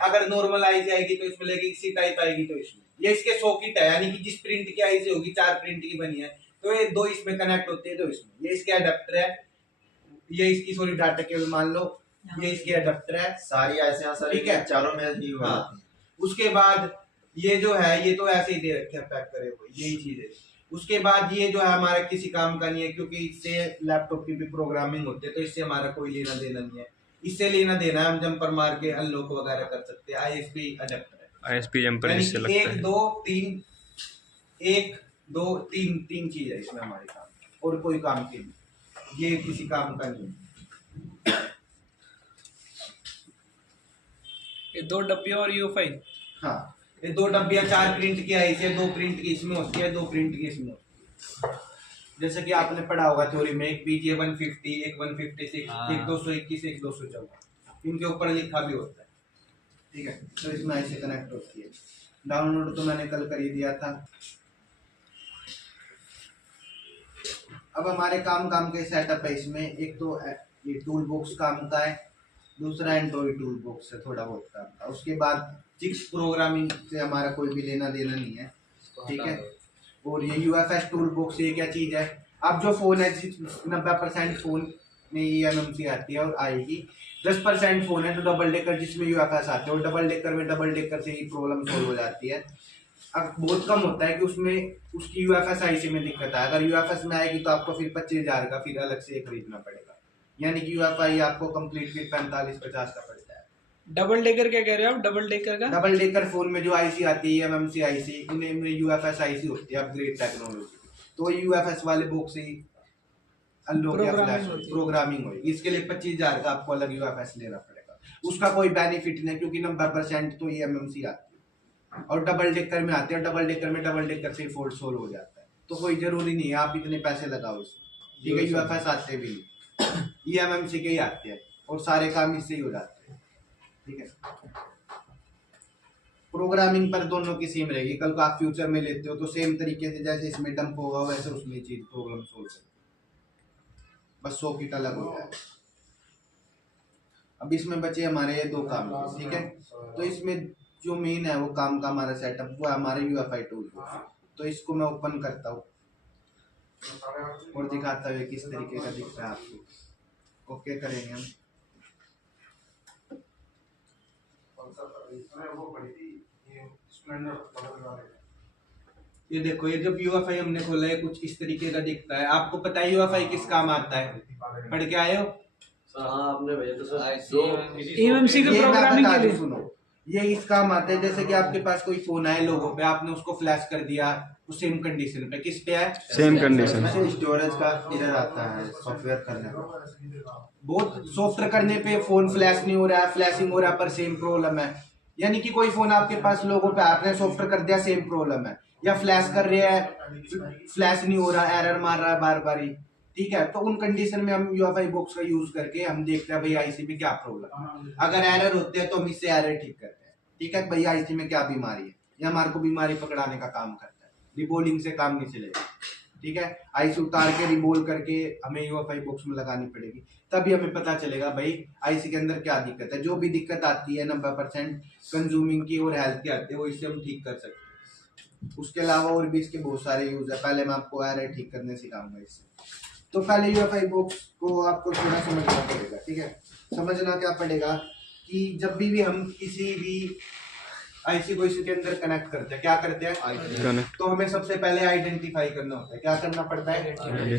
अगर normal IC आएगी तो इसमें लगेगी, सी टाइप आएगी तो इसमें। ये इसके सॉकेट है, यानी कि जिस प्रिंट की आईसी होगी 4 प्रिंट की बनी है तो ये 2 इसमें कनेक्ट होते हैं, 2 इसमें। ये इसके अडेप्टर है, ये इसकी सॉरी डाटा केबल मान लो, ये इसके अडेप्टर है, सारी ऐसे सर, ठीक है, चारों में ही हुआ। हाँ। उसके बाद ये जो है ये तो ऐसे ही दे रखे हैं पैक करे हुए, यही चीज है। उसके बाद ये जो है हमारा किसी काम का नहीं है, क्योंकि इससे लैपटॉप की भी प्रोग्रामिंग होती है, तो इससे हमारा कोई लेना देना नहीं है। इससे लेना देना है, हम जंपर मार के अनलॉक वगैरह कर सकते हैं। आईएसपी अडेप्टर है, आईएसपी जंपर जिससे लगता है। 1 2 3 1 2 3 3 चीज है इसमें हमारे काम, और कोई काम की नहीं, ये किसी काम का नहीं। ये 2 डब्बे और यूएफआई। हाँ, ये 2 डब्बियां 4 प्रिंट की आई से, 2 प्रिंट की इसमें होती है, 2 प्रिंट की इसमें होती है। जैसे कि आपने पढ़ा होगा थ्योरी में, एक बीजे 150, एक 156, एक 221, एक 214, इनके ऊपर लिखा भी होता है, ठीक है। तो इसमें ऐसे कनेक्ट होती है। डाउनलोड तो मैंने कल कर ही दिया था। अब हमारे काम के सेटअप है इसमें। एक तो ये टूल बॉक्स काम का है, दूसरा एंड्रॉइड टूल बॉक्स है थोड़ा बहुत काम का। उसके बाद 6 प्रोग्रामिंग से हमारा कोई भी लेना देना नहीं है, ठीक है। और ये यूएफएस टूल बॉक्स, ये क्या चीज़ है? अब जो फ़ोन है 90% फ़ोन में eMMC आती है और आएगी, 10% फ़ोन है तो डबल डेकर जिसमें यूएफएस आते हैं, और डबल डेकर में डबल डेकर से ही प्रॉब्लम सॉल्व हो जाती है। अब बहुत कम होता है कि उसमें उसकी यूएफएस आईसी में दिक्कत है। अगर यूएफएस में आएगी तो आपको फिर 25,000 का फिर अलग से खरीदना पड़ेगा, यानी कि यूएफआई आपको कंप्लीट फिर 45-50 का पड़ता है। डबल डेकर क्या कह रहे हो आप? डबल डेकर का डबल डेकर फोन में जो आईसी आती है एमएमसी आईसी, उनमें यूएफएस आईसी होती है अपग्रेड टेक्नोलॉजी, तो यूएफएस वाले बॉक्स से ही अनलॉक या फ्लैश प्रोग्रामिंग होगी। इसके लिए 25,000 का आपको अलग यूएफएस लेना पड़ेगा। उसका कोई बेनिफिट नहीं, क्योंकि 90% तो ये एमएमसी आती है और डबल डेकर में आते हैं। डबल डेकर में डबल डेकर से फॉल्ट सोल्व हो जाता है, तो कोई जरूरी नहीं है आप इतने पैसे लगाओ इसमें, ठीक है। यूएफएस आते भी नहीं, ये एमएमसी के ही आते हैं और सारे काम इससे ही हो जाते हैं, ठीक है। प्रोग्रामिंग पर दोनों की सेम रहेगी। कल को आप फ्यूचर में लेते हो तो सेम तरीके से जैसे इसमें डंप होगा वैसे उसमें चीज प्रॉब्लम सोल्व करेगी, बस सॉकेट अलग हो जाएगा। अब इसमें बचे हमारे ये 2 काम, ठीक है। तो इसमें जो मेन है वो काम का हमारा सेटअप, वो है हमारे यूएफआई टूल। तो इसको मैं ओपन करता हूँ और दिखाता हूँ किस तरीके का दिखता है आपको। ओके करेंगे हम। ये देखो, ये जब यूएफआई हमने खोला है कुछ इस तरीके का दिखता है। आपको पता है यूएफआई किस काम आता है? पढ़ के आए हो? हाँ, आपने भैया तो सर eMMC के प्रोग्रामिंग के लिए। सुनो, ये इस काम आता है। जैसे कि आपके पास कोई फोन आए लोगों पे, आपने उसको फ्लैश कर दिया, वो सेम कंडीशन पे, किस पे है? Same condition. स्टोरेज का एरर आता है सॉफ्टवेयर करने पे, बहुत सॉफ्टवेयर करने पे फोन फ्लैश नहीं हो रहा है, फ्लैशिंग हो रहा है, पर सेम प्रॉब्लम है। यानी कि कोई फोन आपके पास लोगों पे आपने सॉफ्टवेयर कर दिया, सेम प्रॉब्लम है, या फ्लैश कर रहे हैं फ्लैश नहीं हो रहा, एरर मार रहा है बार बार ही, ठीक है। तो उन कंडीशन में हम यूएफआई बॉक्स का यूज करके हम देखते हैं भाई आईसी में क्या प्रॉब्लम है। अगर एरर होते हैं तो हम इससे एरर ठीक करते हैं, ठीक है। भाई आईसी में क्या बीमारी है, ये हमारे को बीमारी पकड़ाने का काम करता है। रिबोलिंग से काम नहीं चलेगा, ठीक है। आईसी उतार के रिबोल करके हमें यूएफआई बॉक्स में लगानी पड़ेगी, तभी हमें पता चलेगा भाई आईसी के अंदर क्या दिक्कत है। जो भी दिक्कत आती है 90% कंज्यूमिंग की और हेल्थ की आती है, वो इससे हम ठीक कर सकते हैं। उसके अलावा और भी इसके बहुत सारे यूज है, पहले मैं आपको एरर ठीक करने सिखाऊंगा इससे। तो पहले यूएफआई बॉक्स को आपको थोड़ा समझना पड़ेगा, ठीक है। समझना क्या पड़ेगा कि जब भी हम किसी भी आईसी को इसके अंदर कनेक्ट करते हैं, क्या करते हैं? तो हमें सबसे पहले आइडेंटिफाई करना होता है। क्या करना पड़ता है?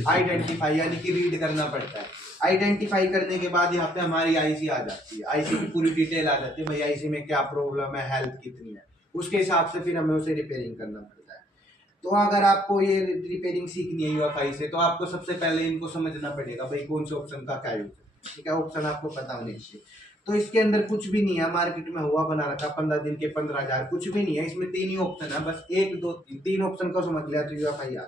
आइडेंटिफाई, यानी कि रीड करना पड़ता है। आइडेंटिफाई करने के बाद यहाँ पे हमारी आईसी आ जाती है, आईसी की पूरी डिटेल आ जाती है, भाई आईसी में क्या प्रॉब्लम है, हेल्थ कितनी है, उसके हिसाब से फिर हमें उसे रिपेयरिंग करना पड़ता है। तो अगर आपको ये रिपेयरिंग सीखनी है यूएफआई से, तो आपको सबसे पहले इनको समझना पड़ेगा भाई कौन से ऑप्शन का क्या यूज है, ठीक है। ऑप्शन आपको पता होने चाहिए। तो इसके अंदर कुछ भी नहीं है, मार्केट में हुआ बना रखा 15 दिन के 15,000, कुछ भी नहीं है इसमें। 3 ही ऑप्शन है, बस 1 2 3 ऑप्शन को समझ लिया तो यूएफआई आ गया।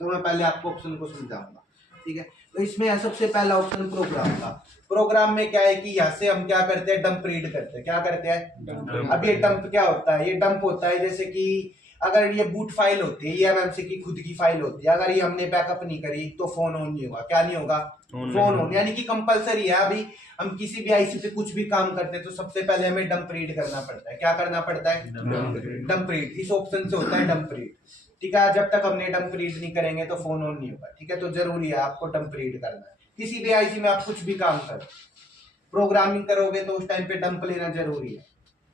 तो मैं पहले आपको ऑप्शन को समझाऊंगा, ठीक है। तो इसमें है सबसे पहला ऑप्शन प्रोग्राम का। प्रोग्राम में क्या है कि यहाँ से हम क्या करते हैं, डंप रीड करते हैं। क्या करते हैं? अब ये डंप क्या होता है? ये डंप होता है जैसे कि अगर ये बूट फाइल होती है, ये एमएमसी की खुद की फाइल होती है, अगर ये हमने बैकअप नहीं करी तो फोन ऑन नहीं होगा। क्या नहीं होगा? Phone on. यानी कि कंपलसरी है। अभी हम किसी भी आईसी पे कुछ भी काम करते हैं तो सबसे पहले हमें डंप रीड करना पड़ता है। क्या करना पड़ता है? Dump read. इस ऑप्शन से होता है डंप रीड। ठीक है, जब तक हमने डंप रीड नहीं करेंगे तो फोन ऑन नहीं होगा। ठीक है, तो जरूरी है आपको डंप रीड करना है। किसी भी आईसी में आप कुछ भी काम करो, प्रोग्रामिंग करोगे तो उस टाइम पे डंप लेना जरूरी है।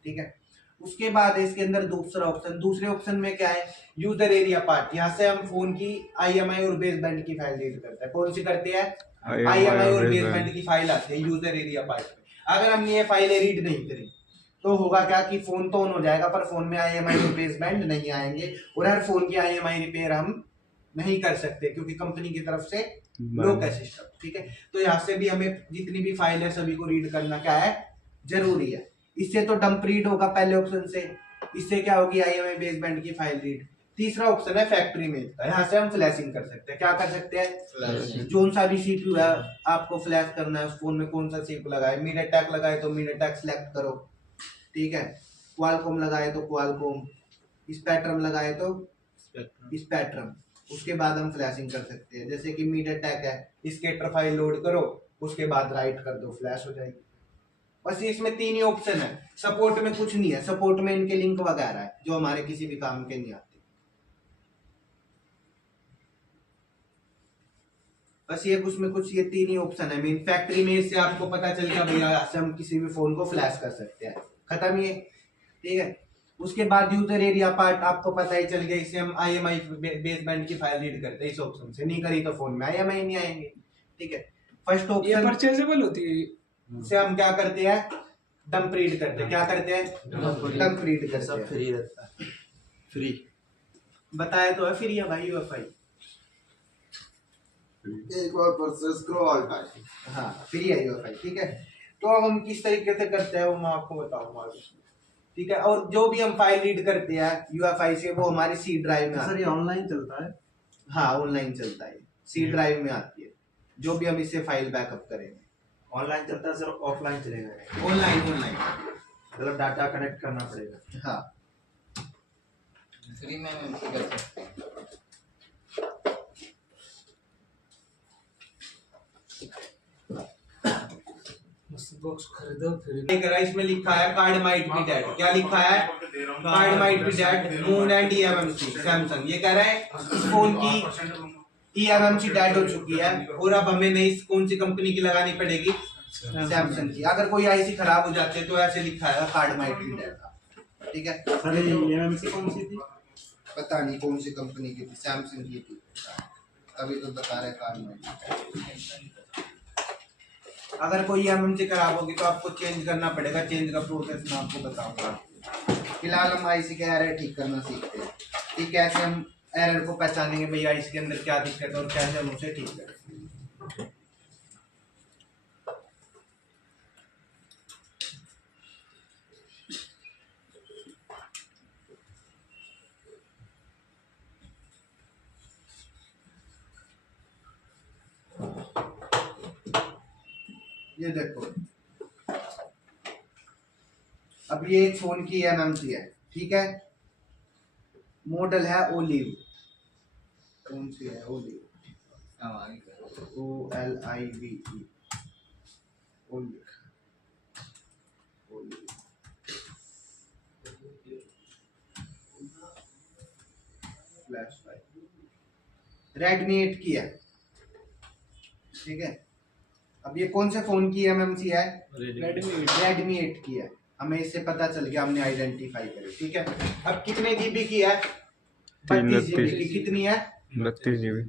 ठीक है, उसके बाद इसके अंदर दूसरा ऑप्शन, दूसरे ऑप्शन में क्या है? User area part. यहाँ से हम फोन की आईएमआई और बेसबैंड की फाइल रीड करते हैं। कौन सी करते हैं? आईएमआई और बेसबैंड की फाइल आती है यूजर एरिया पार्ट में। अगर हमने ये फाइलें रीड नहीं करी तो होगा क्या कि फोन तो ऑन हो जाएगा पर फोन में आईएमआई और बेसबैंड नहीं आएंगे, और हर फोन की आईएमआई रिपेयर हम नहीं कर सकते क्योंकि कंपनी की तरफ से लॉक है सिस्टम। ठीक है, तो यहाँ से भी हमें जितनी भी फाइल है सभी को रीड करना क्या है? जरूरी है। इससे तो डंप रीड होगा पहले ऑप्शन से, इससे क्या होगी? आईएमआई बेसबैंड की फाइल रीड। तीसरा ऑप्शन है फैक्ट्री में, यहाँ से हम फ्लैशिंग कर सकते हैं। क्या कर सकते हैं? जो सा भी सीपीयू है आपको फ्लैश करना है, उस फोन में कौन सा सीपीयू लगाए, मीडियाटेक लगाए तो मीडियाटेक सेलेक्ट करो। ठीक है, क्वालकॉम लगाए तो क्वालकॉम, स्पेक्ट्रम लगाए तो स्पेक्ट्रम। उसके बाद हम फ्लैशिंग कर सकते हैं। जैसे कि मीडियाटेक है, स्केटर फाइल लोड करो, उसके बाद राइट कर दो, फ्लैश हो जाएगी। बस इसमें 3 ही ऑप्शन है। सपोर्ट में कुछ नहीं है, सपोर्ट में इनके लिंक वगैरह है जो हमारे किसी भी काम के नहीं आते। बस ये उसमें कुछ ये 3 ही ऑप्शन है मेन। फैक्ट्री में इससे आपको पता चल गया भैया से हम किसी भी फोन को फ्लैश कर सकते हैं, खत्म ये। ठीक है, उसके बाद यूजर एरिया पार्ट आपको पता ही चल गया, इसे हम आईएमआई बेसबैंड की फाइल रीड करते हैं। इस ऑप्शन से नहीं करी तो फोन में आईएमआई नहीं आएंगे। ठीक है, फर्स्ट ये ऑप्शन परचेजेबल होती है। से हम क्या करते हैं? डंप रीड करते हैं। क्या करते हैं? डंप रीड करते हैं। सब फ्री रहता है। फ्री बताया तो है, फ्री है भाई यूएफआई। एक बार परचेस करो ऑल टाइम। हाँ, फ्री है यूएफआई। ठीक है, तो अब हम किस तरीके से करते हैं वो मैं आपको बताऊंगा। ठीक है, और जो भी हम फाइल रीड करते हैं यूएफआई से वो हमारी सी ड्राइव में सर ये ऑनलाइन चलता है? हाँ, ऑनलाइन चलता है, सी ड्राइव में आती है जो भी हम इससे फाइल बैकअप करेंगे। ऑनलाइन चलता है सर, ऑफलाइन चलेगा? ऑनलाइन। ऑनलाइन मतलब डाटा कनेक्ट करना पड़ेगा। हाँ, फ्री में कर सकते हैं। बॉक्स खरीदो फ्री। करा इसमें लिखा है कार्ड माइट बी डेड। क्या लिखा है? Card might be dead, moon and eMMC Samsung. ये कह रहा है इस फोन की ईएमएमसी डेड हो चुकी है और अब हमें नई कौन सी कंपनी की लगानी पड़ेगी? सैमसंग की। अगर कोई आईसी खराब हो जाती है तो ऐसे लिखा है कार्ड माइट बी डेड। ठीक है, सर ये ईएमएमसी कौन सी थी? पता नहीं कौन सी कंपनी की थी, सैमसंग की थी, तभी तो बता रहे कार्ड माइट। अगर कोई एमएमसी खराब होगी तो आपको चेंज करना पड़ेगा। चेंज का प्रोसेस मैं आपको बताऊंगा। फिलहाल हम आईसी के एरर ठीक करना सीखते हैं कि कैसे हम एरर को पहचानेंगे भैया आईसी के अंदर क्या दिक्कत है और कैसे हम उसे ठीक करें। ये देखो, अब ये एक फोन की एमएमसी है। ठीक है, मॉडल है ओलिव। कौन सी है? Olive, OLIVE, olive. Flash Redmi 8 की है। ठीक है, अब ये कौन से फोन की एमएमसी है? रेडमी 8 की है। हमें इससे पता चल गया, हमने आइडेंटिफाई करी। ठीक है, अब कितने जीबी की है? 32 जीबी की। कितनी है? 32 GB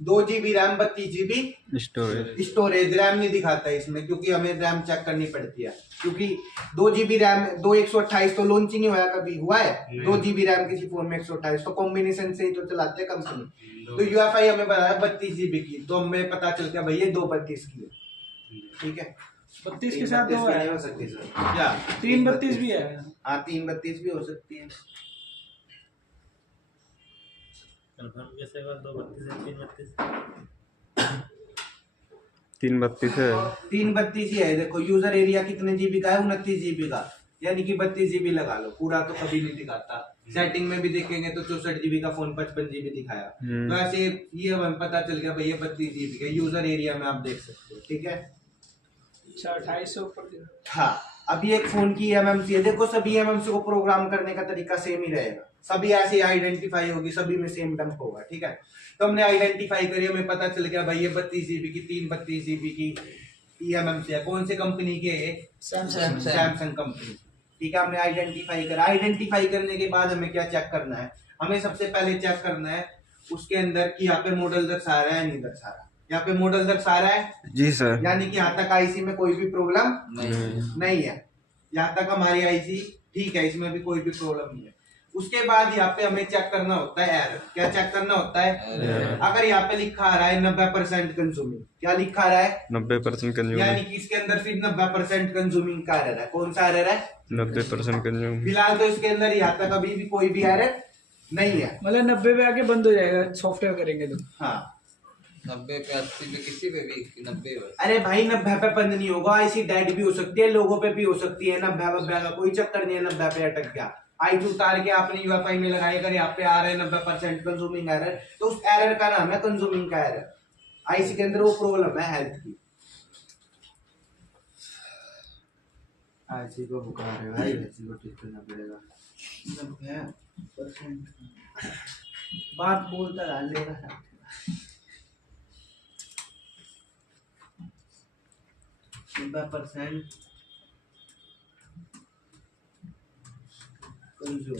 2 GB RAM, 32 GB storage. RAM नहीं दिखाता है इसमें क्योंकि हमें रैम चेक करनी पड़ती है, क्योंकि 2 GB रैम, 2 128 तो लॉन्च ही नहीं होया, कभी हुआ है 2 GB रैम किसी फोन में? 128 तो कॉम्बिनेशन से ही तो चलाते हैं कंपनी। तो यूएफआई हमें बताया 32 GB की, तो हमें पता चल गया भैया 232 की है। ठीक है, 32 के साथ 2 है, हो सकती सर? क्या 332 भी है? हाँ, 332 भी हो सकती है। कंफर्म कैसे हुआ? 232 है 332? 332 है। 332 ही है। देखो यूजर एरिया कितने जीबी का है? 29 GB का। यानी कि 32 जीबी लगा लो, पूरा तो कभी नहीं दिखाता। सेटिंग में भी देखेंगे तो 64 जीबी का फोन 55 जीबी दिखाया। तो ऐसे ये हमें पता चल गया भाई ये 32 जीबी का यूजर एरिया में आप देख सकते हो, ठीक है। अच्छा 2800 ऊपर। हाँ, अभी एक फोन की एमएमसी है, देखो सभी एमएमसी को प्रोग्राम करने का तरीका सेम ही रहेगा, सभी ऐसे आइडेंटिफाई होगी, सभी में सेम डंप होगा, ठीक है। तो हमने आइडेंटिफाई करी, हमें पता चल गया भाई ये 32 जीबी की 32 जीबी की एमएमसी है। कौन से कंपनी के है? सैमसंग कंपनी, ठीक है। हमने आइडेंटिफाई करा, आइडेंटिफाई करने के बाद हमें क्या चेक करना है? हमें सबसे पहले चेक करना है उसके अंदर कि यहाँ पे मॉडल दर्शा रहा है नहीं दर्शा रहा। यहाँ पे मॉडल दर्शा रहा है जी सर, यानी कि यहाँ तक आईसी में कोई भी प्रॉब्लम नहीं है, यहाँ तक हमारी आईसी ठीक है, इसमें भी कोई भी प्रॉब्लम नहीं है। उसके बाद यहाँ पे हमें चेक करना होता है एरर। क्या चेक करना होता है? अगर यहाँ पे लिखा आ रहा है 90% कंज्यूमिंग, क्या लिखा आ रहा है? 90% कंज्यूम, यानी कि इसके अंदर फिर 90% कंज्यूमिंग का एरर है। कौन सा एरर है? 90% कंज्यूम। फिलहाल तो इसके अंदर यहाँ तक अभी भी कोई भी एरर नहीं है, मतलब 90 पे आके बंद हो जाएगा सॉफ्टवेयर करेंगे तो। हाँ 90 पे 80 पे किसी पे भी 90 पे। अरे भाई 90 पे बंद नहीं होगा, ऐसी डेड भी हो सकती है, लोगों पे भी हो सकती है। 90 का कोई चक्कर नहीं है, 90 पे अटक गया, आई उतार के आपने यूएफआई में लगाई, अगर यहाँ पे आ रहा है 90% कंज्यूमिंग एरर, तो उस एरर का नाम है कंज्यूमिंग का एरर। आईसी के अंदर वो प्रॉब्लम है हेल्थ की। आईसी को बुखार है भाई, आईसी को ठीक करना पड़ेगा। 90% बात बोलता रहा लेगा 90% कंज्यूम।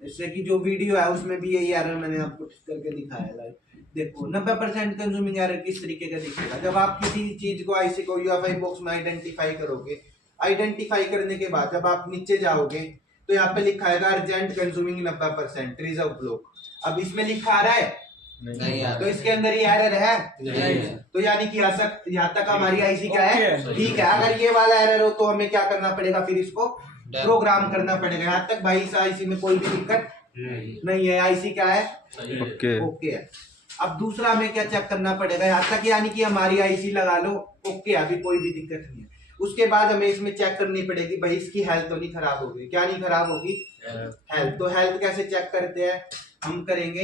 इससे कि जो वीडियो है उसमें भी यही एरर मैंने आपको ठीक करके दिखाया है। देखो 90% कंज्यूमिंग एरर किस तरीके का दिखेगा? जब आप किसी चीज को आईसी को यूएफआई बॉक्स में आइडेंटिफाई करोगे, आइडेंटिफाई करने के बाद जब आप नीचे जाओगे तो यहाँ पे लिखा है अर्जेंट कंज्यूमिंग 90% रिजर्व ब्लॉक। अब इसमें लिखा आ रहा है नहीं यार, तो इसके अंदर ये एरर है नहीं। तो यानी कि यहाँ तक हमारी आईसी क्या है? ठीक है। अगर ये वाला एरर हो तो हमें क्या करना पड़ेगा? फिर इसको प्रोग्राम करना पड़ेगा। यहाँ तक भाई इस आईसी में कोई भी दिक्कत नहीं है, आईसी क्या है? ओके ओके है। अब दूसरा हमें क्या चेक करना पड़ेगा? यहाँ तक यानी कि हमारी आईसी लगा लो ओके, अभी कोई भी दिक्कत नहीं है। उसके बाद हमें इसमें चेक करनी पड़ेगी भाई इसकी हेल्थ तो नहीं खराब होगी। क्या नहीं खराब होगी? हेल्थ। तो हेल्थ कैसे चेक करते हैं? हम करेंगे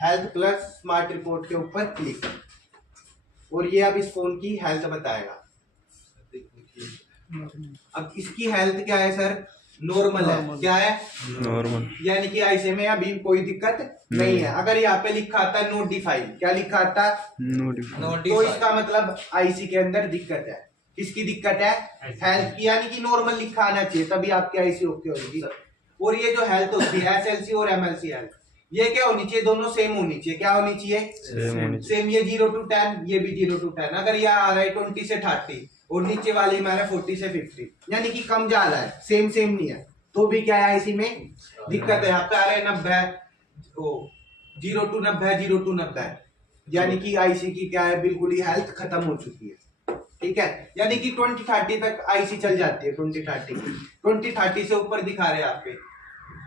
हेल्थ प्लस स्मार्ट रिपोर्ट के ऊपर क्लिक, और ये अब इस फोन की हेल्थ बताएगा। अब इसकी हेल्थ क्या है सर? नॉर्मल है। क्या है? नॉर्मल, यानी कि आईसी में अभी कोई दिक्कत नहीं है। अगर यहाँ पे लिखा आता है नोट डिफाइन, क्या लिखा आता है? तो इसका मतलब आईसी के अंदर दिक्कत है। किसकी दिक्कत है? हेल्थ की, यानी कि नॉर्मल लिखा आना चाहिए तभी आपकी आईसी ओके होगी। और ये जो हेल्थ होती है एसएलसी और एमएलसी हेल्थ, ये क्या होनी चाहिए? दोनों सेम होनी चाहिए। क्या होनी चाहिए? सेम। ये 0 to 10, ये भी 0 to 10। अगर यह आ रहा है 20 से 30 और नीचे वाले में आ रहा है 40 से 50, यानी कि कम जा रहा है, सेम नहीं है, तो भी क्या है आईसी में दिक्कत है। यहाँ पे आ रहा है 90, 0 to 90, 0 to 90, यानी कि आईसी की क्या है? बिल्कुल ही हेल्थ खत्म हो चुकी है। ठीक है, यानी कि 20-30 तक आईसी चल जाती है। 20-30 से ऊपर दिखा रहे हैं आपके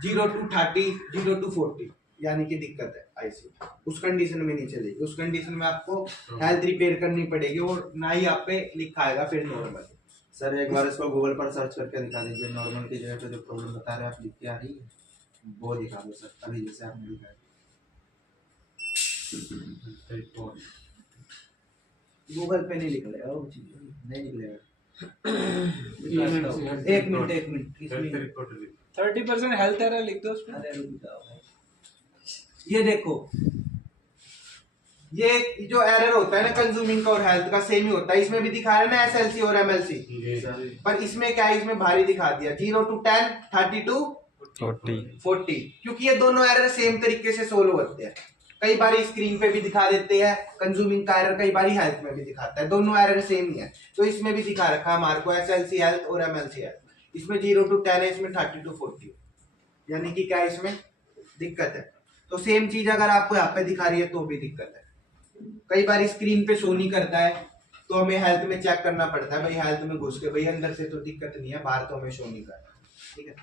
0 to 30, 0 to 40, यानी कि दिक्कत है आईसी। उस कंडीशन में नहीं चलेगी, उस कंडीशन में आपको हेल्थ रिपेयर करनी पड़ेगी और ना ही आप पे लिखा आएगा फिर नॉर्मल। सर एक बार इसको गूगल पर सर्च करके दिखा दीजिए, नॉर्मल की जगह पे जो प्रॉब्लम बता रहे हैं आप लिख के आ रही है वो दिखा दो सर, अभी जैसे आपने दिखाया। गूगल पे नहीं लिख रहे हो, नहीं निकलेगा। एक मिनट 30% हेल्थ एरर लिख दो उसमें। अरे रुक जाओ भाई। ये देखो, ये जो एरर होता है ना कंज्यूमिंग का और हेल्थ का सेम ही होता है। इसमें भी दिखा रहा है ना एसएलसी और एमएलसी, पर इसमें क्या है? इसमें भारी दिखा दिया 0 to 10, 30 to 40, क्योंकि ये दोनों एरर सेम तरीके से सोल्व होते हैं। कई बार स्क्रीन पे भी दिखा देते हैं कंज्यूमिंग का एरर, कई बार हेल्थ में भी दिखाता है, दोनों एरर सेम ही है। तो इसमें भी दिखा रखा है हमारे को एसएलसी हेल्थ और एमएलसी हेल्थ। इसमें 0 to 10 है, इसमें 30 to 40, यानी कि क्या इसमें दिक्कत है। तो सेम चीज अगर आपको यहाँ पे दिखा रही है तो भी दिक्कत है। कई बार स्क्रीन पे शो नहीं करता है तो हमें हेल्थ में चेक करना पड़ता है, भाई हेल्थ में घुस के भाई अंदर से तो दिक्कत नहीं है, बाहर तो हमें शो नहीं कर रहा। ठीक है,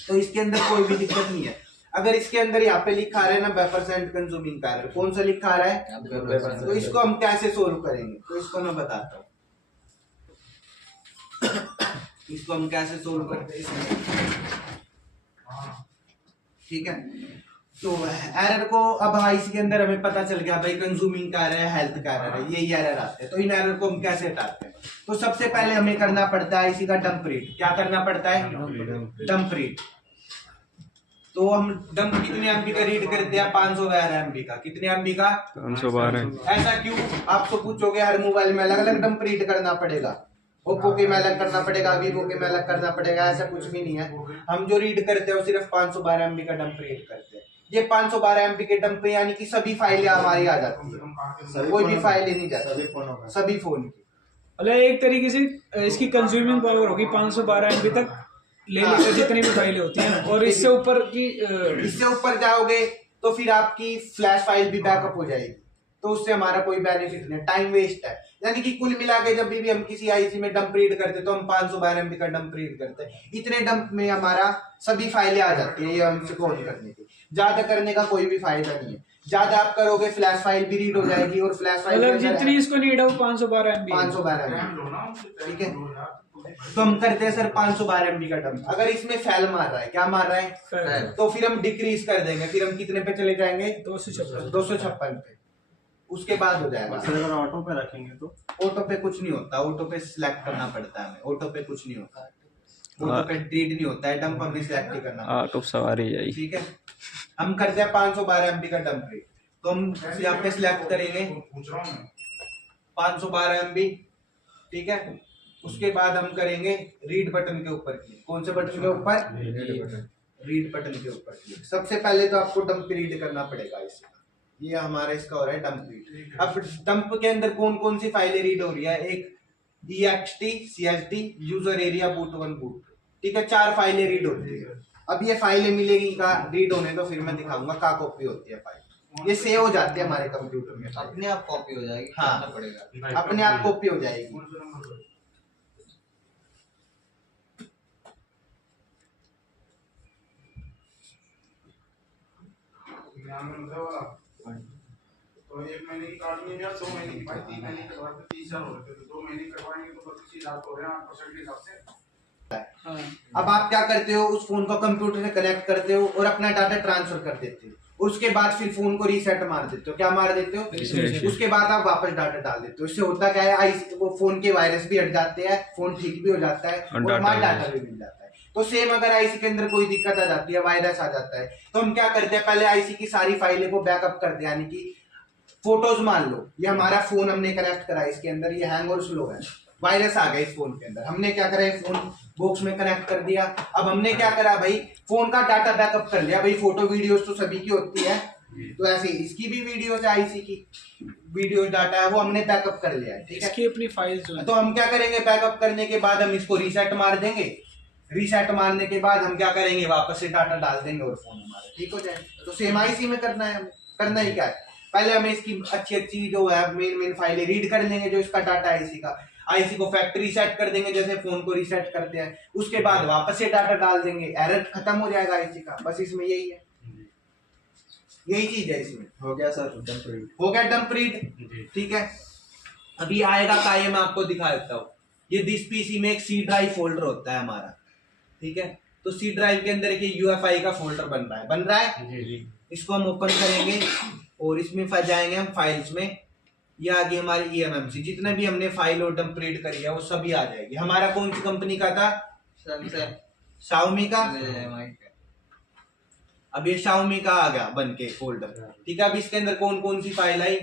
तो इसके अंदर कोई भी दिक्कत नहीं है। अगर इसके अंदर यहाँ पे लिखा रहा है 90% कंज्यूमिंग का एरर, कौन सा लिखा रहा है? तो इसको हम कैसे सोल्व करेंगे? तो इसको मैं बताता हूँ। इसको हम कैसे सोल्व करते हैं इसमें, ठीक है। तो एरर को अब आईसी के अंदर हमें पता चल गया भाई कंज्यूमिंग का एरर है, हेल्थ का एरर है, यही एरर आते हैं। तो इन एरर को हम कैसे हटाते हैं? तो सबसे पहले हमें करना पड़ता है आईसी का डंप रीड। क्या करना पड़ता है? Dump read. तो हम डंप कितने एमबी का रीड करते हैं? 512 एमबी का। कितने एमबी का? 512। ऐसा क्यों? आपको पूछोगे, हर मोबाइल में अलग अलग डंप रीड करना पड़ेगा। ओप्पो के में अलग करना पड़ेगा, वीवो के में अलग करना पड़ेगा, ऐसा कुछ भी नहीं है। हम जो रीड करते हैं वो सिर्फ 512 एमबी का डंप रीड करते हैं। ये 512 एमबी के डंप पे यानी कि सभी फाइलें हमारी आ जाती है, कोई भी फाइल नहीं जाती, सभी फोनों का, सभी फोन की। मतलब एक तरीके से इसकी कंज्यूमिंग पावर होगी 512 MB तक ले लेकर जितनी भी फाइलें होती हैं, और इससे ऊपर की इससे ऊपर जाओगे तो फिर आपकी फ्लैश फाइल भी बैकअप हो जाएगी, तो उससे हमारा कोई बेनिफिट नहीं, टाइम वेस्ट है। यानी कि कुल मिला के जब भी हम किसी आईसी में डंप रीड करते तो हम 512 एमबी का डंप रीड करते हैं। इतने डंप में हमारा सभी फाइलें आ जाती है, ये हमसे कॉल करने की। ज्यादा करने का कोई भी फायदा नहीं है। ज्यादा आप करोगे फ्लैश फाइल भी रीड हो जाएगी, और फ्लैश फाइल मतलब जितनी इसको नीड है वो 512 MB 512 एमबी, ठीक है। तो हम करते हैं सर 512 एमबी का डंप। अगर इसमें फैल मार रहा है, क्या मार रहा है, तो फिर हम डिक्रीज कर देंगे। फिर हम कितने पे चले जाएंगे? 256 पे। उसके बाद हो जाएगा। अगर ऑटो पे रखेंगे तो ऑटो पे कुछ नहीं होता, ऑटो पे सिलेक्ट करना पड़ता है हमें। ऑटो पे कुछ नहीं होता, ऑटो पे रीड नहीं होता है, डंप हमें सिलेक्ट ही करना पड़ता कब सवारी आई। है, ठीक है। हम करते हैं 512 एमबी का डंप रीड, तो हम यहाँ पे सिलेक्ट करेंगे 512 एमबी, ठीक है। उसके बाद हम करेंगे रीड बटन के ऊपर क्लिक। कौन से बटन के ऊपर? रीड बटन के ऊपर क्लिक। सबसे पहले तो आपको डंप रीड करना पड़ेगा इसका। ये हमारा इसका हो रहा है डंप रीड। अब डंप के अंदर कौन कौन सी फाइलें रीड हो रही है? एक ext, cst, user area, boot 1, boot 2, ठीक है। 4 फाइलें रीड होती है। अब ये फाइलें मिलेगी का रीड होने तो फिर मैं दिखाऊंगा का कॉपी होती है फाइल। ये सेव हो जाती है हमारे कंप्यूटर में, अपने आप कॉपी हो जाएगी, हाँ, करना पड़ेगा। अपने आप कॉपी हो जाएगी। तो 1 महीने की काटनी है, 2 महीने की, भाई 3 महीने कटवाते 30 हजार हो रहे थे, तो 2 महीने कटवाएंगे तो 25,000 हो रहे हैं 8% के हिसाब से। अब आप क्या करते हो? उस फोन को कंप्यूटर से कनेक्ट करते हो और अपना डाटा ट्रांसफर कर देते हो। उसके बाद फिर फोन को रीसेट मार देते हो। क्या मार देते हो? उसके बाद आप वापस डाटा डाल देते हो। इससे होता क्या है, वो फोन के वायरस भी हट जाते हैं, फोन ठीक भी हो जाता है, और हमारा डाटा भी मिल जाता है। तो सेम अगर आईसी के अंदर कोई दिक्कत आ जाती है, वायरस आ जाता है, तो हम क्या करते हैं? पहले आईसी की सारी फाइलें को बैकअप करते हैं। यानी कि फोटोज, मान लो ये हमारा फोन हमने कनेक्ट करा, इसके अंदर ये हैंग और स्लो है, वायरस आ गया इस फोन के अंदर। हमने क्या करा, फोन बॉक्स में कनेक्ट कर दिया। अब हमने क्या करा भाई, फोन का डाटा बैकअप कर लिया। भाई फोटो वीडियोस तो सभी की होती है, तो ऐसे इसकी भी वीडियोस, आईसी की वीडियो डाटा है वो हमने बैकअप कर लिया है, ठीक है। इसकी अपनी फाइल्स जो है, तो हम क्या करेंगे, बैकअप करने के बाद हम इसको रीसेट मार देंगे। रीसेट मारने के बाद हम क्या करेंगे, वापस से डाटा डाल देंगे और फोन हमारा ठीक हो जाएगा। तो सेम आईसी में करना है हमें। करना ही क्या है, पहले हमें इसकी अच्छी जो है मेन फाइलें रीड कर लेंगे, जो इसका डाटा है आईसी का। आईसी को फैक्ट्री सेट कर देंगे, जैसे फोन को रीसेट करते हैं। उसके बाद वापस से डाटा डाल देंगे, एरर खत्म हो जाएगा आईसी का। बस इसमें यही है, यही चीज है इसमें। हो गया सर डंप रीड। हो गया डंप रीड, ठीक है। अभी आएगा का, ये मैं आपको दिखा देता हूँ। ये दिस पीसी में एक सी ड्राइव फोल्डर होता है हमारा, ठीक है। तो सी ड्राइव के अंदर एक यूएफआई का फोल्डर बन रहा है। इसको हम ओपन करेंगे और इसमें जाएंगे हम फाइल्स में। ये आ गई हमारी ईएमएमसी, जितने भी हमने फाइल और डंप रीड करी है वो सभी आ जाएगी। हमारा कौन सी कंपनी का था? शाओमी का। अब ये शाओमी का आ गया बन के फोल्डर, ठीक है। अब इसके अंदर कौन कौन सी फाइल आई?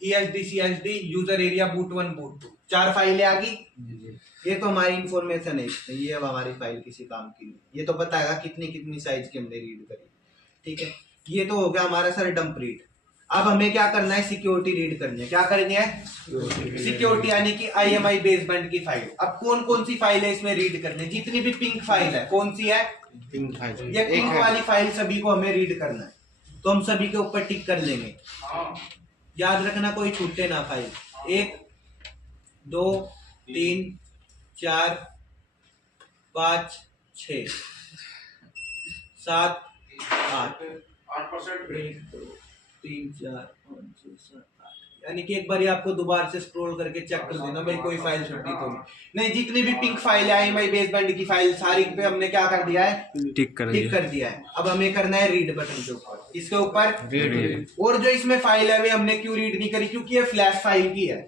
ESD, CSD, user area, boot 1, boot 2, 4 फाइलें आ गई। ये तो हमारी इंफॉर्मेशन है इसमें, ये अब हमारी फाइल किसी काम की नहीं। ये तो बताएगा कितनी साइज की हमने रीड करी, ठीक है। ये तो हो गया हमारा सर डंप रीड। अब हमें क्या करना है, सिक्योरिटी रीड करनी है। क्या करनी है? सिक्योरिटी, यानी कि IMI बेसबैंड की फाइल। अब कौन कौन सी फाइल है इसमें रीड करनी है? जितनी भी पिंक फाइल है, कौन सी है? Pink file. ये पिंक वाली फाइल सभी को हमें रीड करना है, तो हम सभी के ऊपर टिक कर लेंगे। याद रखना कोई छूटे ना फाइल। 1 2 3 4 5 6 7 8 8% 1 2 3 4 5 6 7 8 यानी कि एक बार आपको दोबारा से स्क्रॉल करके चेक कर देना भाई कोई फाइल छुट्टी तो नहीं। जितनी भी पिंक फाइल है IMI बेसबैंड की फाइल सारी पे हमने क्या कर दिया है, टिक कर टिक दिया। कर दिया है। अब हमें करना है रीड बटन के ऊपर, इसके ऊपर रीड। और जो इसमें फाइल है वे हमने क्यों रीड नहीं करी, क्योंकि ये फ्लैश फाइल की है।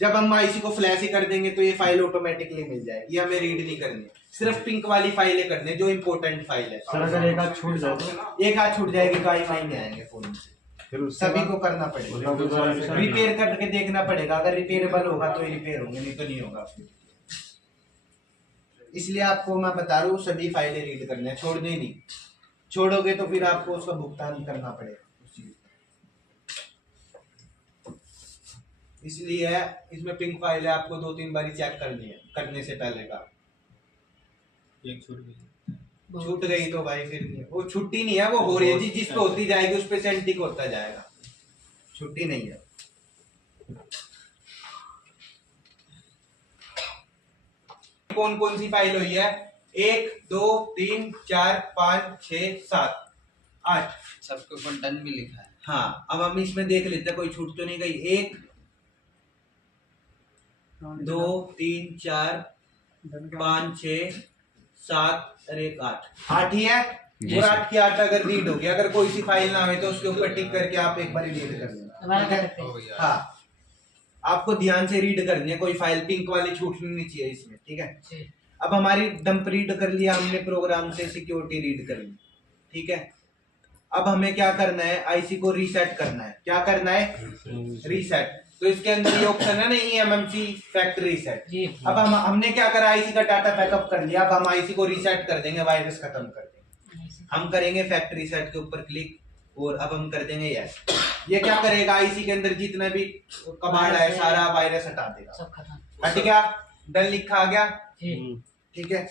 जब हम IC को फ्लैश ही कर देंगे तो ये फाइल ऑटोमेटिकली मिल जाएगी, ये हमें रीड नहीं करनी, सिर्फ पिंक वाली फाइलें करनी जो इंपॉर्टेंट फाइल है। सर अगर एक आध छूट जाए तो एक हाथ छूट जाएगी तो IMI नहीं आएंगे फोन से, फिर उससे सभी बाद- को करना पड़ेगा, दोबारा से रिपेयर करके देखना पड़ेगा। अगर रिपेयरेबल होगा तो रिपेयर होंगे, नहीं तो नहीं होगा। इसलिए आपको मैं बता रहा हूँ सभी फाइलें रीड करने हैं, छोड़ने नहीं। छोड़ोगे तो फिर आपको उसका भुगतान करना पड़ेगा। इसलिए इसमें पिंक फाइल है, आपको 2-3 बार चेक करनी है करने से पहले का। एक छूट गई। छूट गई तो भाई फिर नहीं, वो छुट्टी नहीं है, वो हो रही है जिस पे होती जाएगी उस पे सेंटिक होता जाएगा, छुट्टी नहीं है। कौन कौन सी फाइल हुई है, 1 2 3 4 5 6 7 8। सबके ऊपर डन भी लिखा है। हाँ, अब हम इसमें देख लेते हैं कोई छूट तो नहीं गई। 1 2 3 4 5 6 7 और 1 8 8 ही है। जी और सर। 8 की 8 अगर रीड हो गया, अगर कोई सी फाइल ना आए तो उसके ऊपर टिक करके आप एक बार रीड कर लेना, ठीक है? हो गया। हाँ, आपको ध्यान से रीड करनी है, कोई फाइल पिंक वाली छूटनी नहीं चाहिए इसमें, ठीक है? अब हमारी डंप रीड कर लिया हमने, प्रोग्राम से सिक्योरिटी रीड कर ली, ठीक है? अब हमें क्या करना है, IC को रीसेट करना है। क्या करना है, रीसेट। तो इसके अंदर ये ऑप्शन है ना, eMMC फैक्ट्री रीसेट। अब हमने क्या करा, IC का डाटा बैकअप कर लिया। अब हम IC को रीसेट कर देंगे, वायरस खत्म कर देंगे। हम करेंगे फैक्ट्री रीसेट के ऊपर क्लिक और अब हम कर देंगे यस। ये क्या करेगा, IC के अंदर जितना भी कमांड है सारा वायरस हटा देगा। हट गया, डन लिखा आ गया, ठीक है?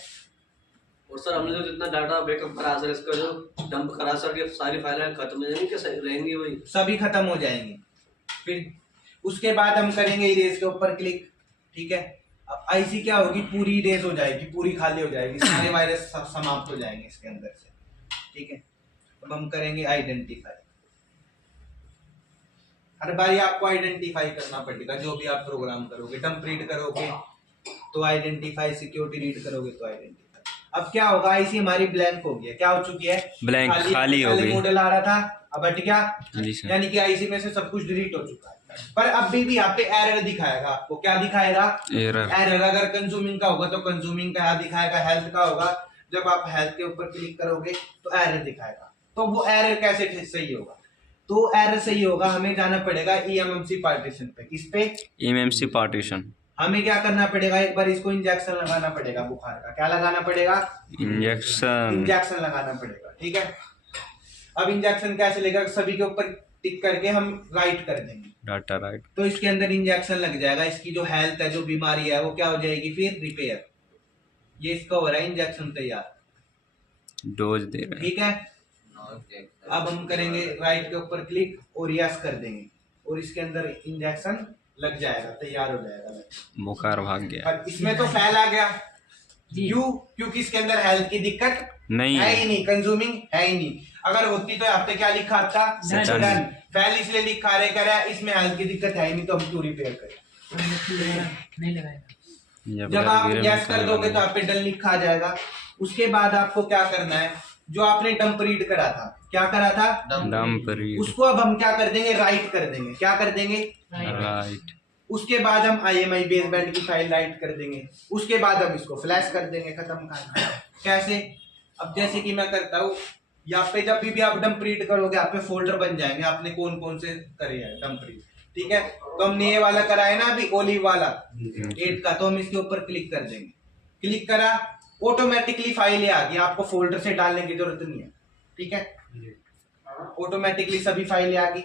और सर हमने जो जितना डाटा बैकअप करा सर, इसका जो डंप करा सर के सारी फाइलें खत्म हो जाएंगी, कैसे रहेंगी वही? सभी खत्म हो जाएंगी। फिर उसके बाद हम करेंगे इरेज के ऊपर क्लिक, ठीक है? अब IC क्या होगी, पूरी इरेज हो जाएगी, पूरी खाली हो जाएगी, सारे वायरस समाप्त हो जाएंगे इसके अंदर से, ठीक है? अब हम करेंगे आइडेंटिफाई। हर बारी आपको आइडेंटिफाई करना पड़ेगा, जो भी आप प्रोग्राम करोगे। डंप रीड करोगे तो आइडेंटिफाई, सिक्योरिटी रीड करोगे तो आइडेंटिफाई। अब क्या होगा, IC हमारी ब्लैंक हो गई है। क्या हो चुकी है, ब्लैंक, खाली हो पहले गई। मॉडल आ रहा था, अब हट गया, जी सर। यानी कि IC में से सब कुछ डिलीट हो चुका है। पर अभी भी यहाँ पे एरर दिखाएगा आपको। क्या दिखाएगा, एरर। एरर। अगर कंज्यूमिंग का होगा तो कंज्यूमिंग का यहाँ दिखाएगा, हेल्थ का होगा, जब आप हेल्थ के ऊपर क्लिक करोगे तो एरर दिखाएगा। तो वो एरर कैसे सही होगा, तो एरर सही होगा, हमें जाना पड़ेगा eMMC पार्टीशन पे। इस पे eMMC पार्टीशन हमें क्या करना पड़ेगा, एक बार इसको इंजेक्शन लगाना पड़ेगा बुखार का। क्या लगाना पड़ेगा, इंजेक्शन। इंजेक्शन लगाना पड़ेगा, ठीक है? अब इंजेक्शन कैसे लेगा, सभी के ऊपर टिक करके हम राइट कर देंगे, डाटा राइट। तो इसके अंदर इंजेक्शन लग जाएगा। इसकी जो हेल्थ है, जो बीमारी है, वो क्या हो जाएगी फिर रिपेयर। ये इसका हो रहा है इंजेक्शन तैयार, डोज दे रहे हैं। ठीक है? अब हम करेंगे राइट के ऊपर क्लिक और यस कर देंगे और इसके अंदर इंजेक्शन लग जाएगा, तैयार हो जाएगा। बुखार भाग गया। पर इसमें तो फैल आ गया, क्यों? क्योंकि इसके अंदर हेल्थ की दिक्कत नहीं है है। ही नहीं, कंज्यूमिंग है ही नहीं। अगर होती तो यहाँ पे क्या लिखा था, Done। डन। फैल इसलिए लिखा रहेगा, इसमें हेल्थ की दिक्कत है ही नहीं, तो हम क्यों रिपेयर करें। नहीं लगाएगा। जब आप यस कर दोगे तो आप पे डन लिखा आ जाएगा। उसके बाद आपको क्या करना है, जो आपने डंप रीड करा था, क्या करा था, डंप रीड। उसको अब हम क्या कर देंगे, राइट कर देंगे। क्या कर देंगे, राइट। उसके बाद हम IMI बेसबैंड की फाइल राइट कर देंगे। उसके बाद हम इसको फ्लैश कर देंगे, खत्म करना। कैसे, अब जैसे कि मैं करता हूँ, यहाँ पे जब भी आप डंप रीड करोगे यहाँ पे फोल्डर बन जाएंगे, आपने कौन कौन से करे हैं डंप रीड, ठीक है? तो हमने ये वाला करा है ना अभी, ओलिव वाला 8 का, तो हम इसके ऊपर क्लिक कर देंगे। क्लिक करा, ऑटोमेटिकली फाइल आ गई, आपको फोल्डर से डालने की जरूरत नहीं है, ठीक है? ऑटोमेटिकली सभी फाइलें आ गई,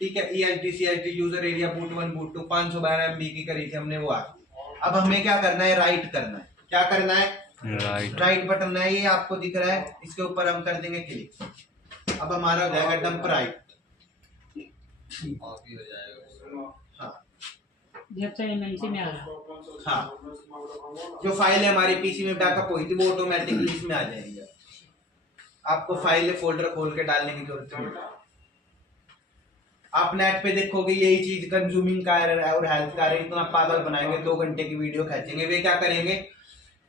ठीक है? EHD user area boot 1 boot 2 512 MB की करी थी हमने, वो आ गई। अब हमें क्या करना है, राइट करना है। क्या करना है, राइट। राइट बटन है, ये आपको दिख रहा है, इसके ऊपर हम कर देंगे क्लिक। अब हमारा हो जाएगा डंप राइट। कॉपी हो जाएगा। हाँ जब से MMC में आ रहा हाँ, जो फाइल है हमारी पीसी में बैकअप हुई थी वो ऑटोमेटिकली इसमें आ जाएगी। आपको फाइल फोल्डर खोल के डालने की जरूरत नहीं। आप नेट पे देखोगे यही चीज कंज्यूमिंग का है और हेल्थ का है, इतना पागल बनाएंगे, 2 घंटे की वीडियो खींचेंगे। वे क्या करेंगे,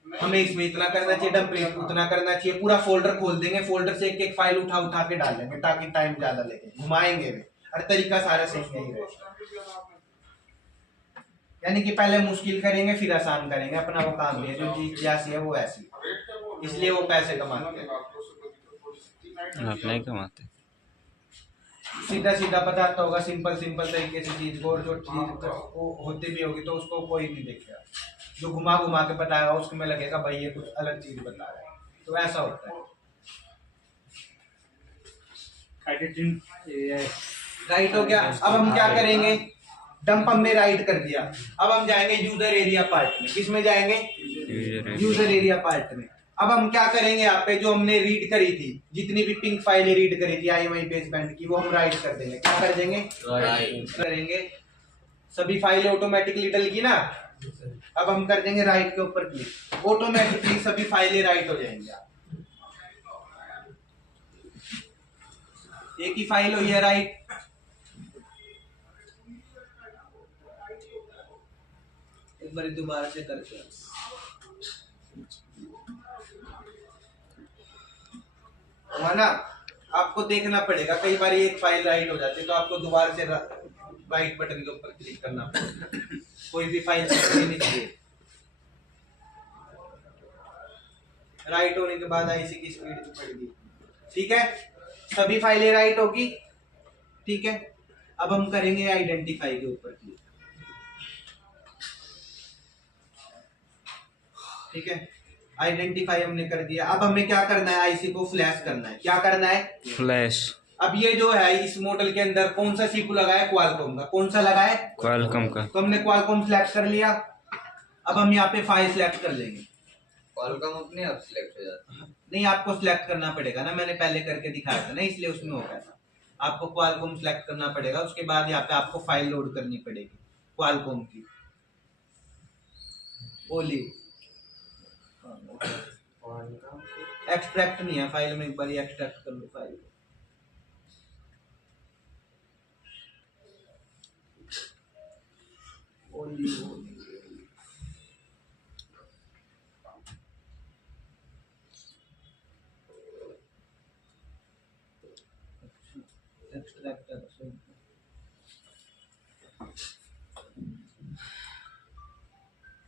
हमें इसमें इतना करना चाहिए, डंप उतना करना चाहिए, पूरा फोल्डर खोल देंगे, फोल्डर से एक एक फाइल उठा उठा के डाल देंगे ताकि टाइम ज्यादा लगे, घुमाएंगे वे। और तरीका सारा सही नहीं रहेगा, यानी कि पहले मुश्किल करेंगे फिर आसान करेंगे, अपना वो काम नहीं है, जो चीज जैसी है वो ऐसी, इसलिए वो पैसे कमाते हैं। आप नहीं कमाते। सीधा सीधा बताता होगा सिंपल सिंपल तरीके से चीज को, और जो चीज होती भी होगी तो उसको कोई नहीं देखेगा, जो घुमा घुमा के बताएगा उसको में लगेगा भाई ये कुछ अलग चीज बता रहा है, तो ऐसा होता है। एडिटिंग राइट हो गया। अब हम क्या करेंगे, डंप हमने राइट कर दिया, अब हम जाएंगे यूजर एरिया पार्ट में। किस में जाएंगे, यूजर एरिया पार्ट में। अब हम क्या करेंगे, यहाँ पे जो हमने रीड करी थी, जितनी भी पिंक फाइलें रीड करी थी IMI बेसबैंड की, वो हम राइट कर देंगे। क्या कर देंगे, राइट करेंगे। सभी फाइलें ऑटोमेटिकली डल की ना, अब हम कर देंगे राइट के ऊपर क्लिक, ऑटोमेटिकली सभी फाइलें राइट हो जाएंगी। एक ही फाइल हो है राइट, एक बार दोबारा से करते हैं। है ना, आपको देखना पड़ेगा, कई बार एक फाइल राइट हो जाती है तो आपको दोबारा से राइट बटन के ऊपर क्लिक करना पड़ेगा, कोई भी फाइल नहीं चाहिए। राइट होने के बाद आईसी की स्पीड बढ़ेगी, ठीक है, सभी फाइलें राइट होगी, ठीक है। अब हम करेंगे आइडेंटिफाई के ऊपर क्लिक, ठीक है, आइडेंटिफाई हमने कर दिया। अब हमें क्या करना है, आईसी को फ्लैश करना है। क्या करना है, फ्लैश। अब ये जो है इस मॉडल के अंदर कौन सा CPU लगा है, क्वालकॉम का। कौन सा लगा है, क्वालकॉम का। तो हमने क्वालकॉम सिलेक्ट कर लिया। अब हम यहाँ पे फाइल सिलेक्ट कर लेंगे, क्वालकॉम अपने आप सिलेक्ट हो जाता है। नहीं, आपको सिलेक्ट करना पड़ेगा ना, मैंने पहले करके दिखाया था ना, इसलिए उसमें हो गया था। आपको क्वालकॉम सिलेक्ट करना पड़ेगा, उसके बाद यहाँ पे आपको फाइल लोड करनी पड़ेगी क्वालकॉम की। ओलिव एक्सट्रैक्ट नहीं है फाइल में, एक बार एक्सट्रैक्ट कर लो फाइल को।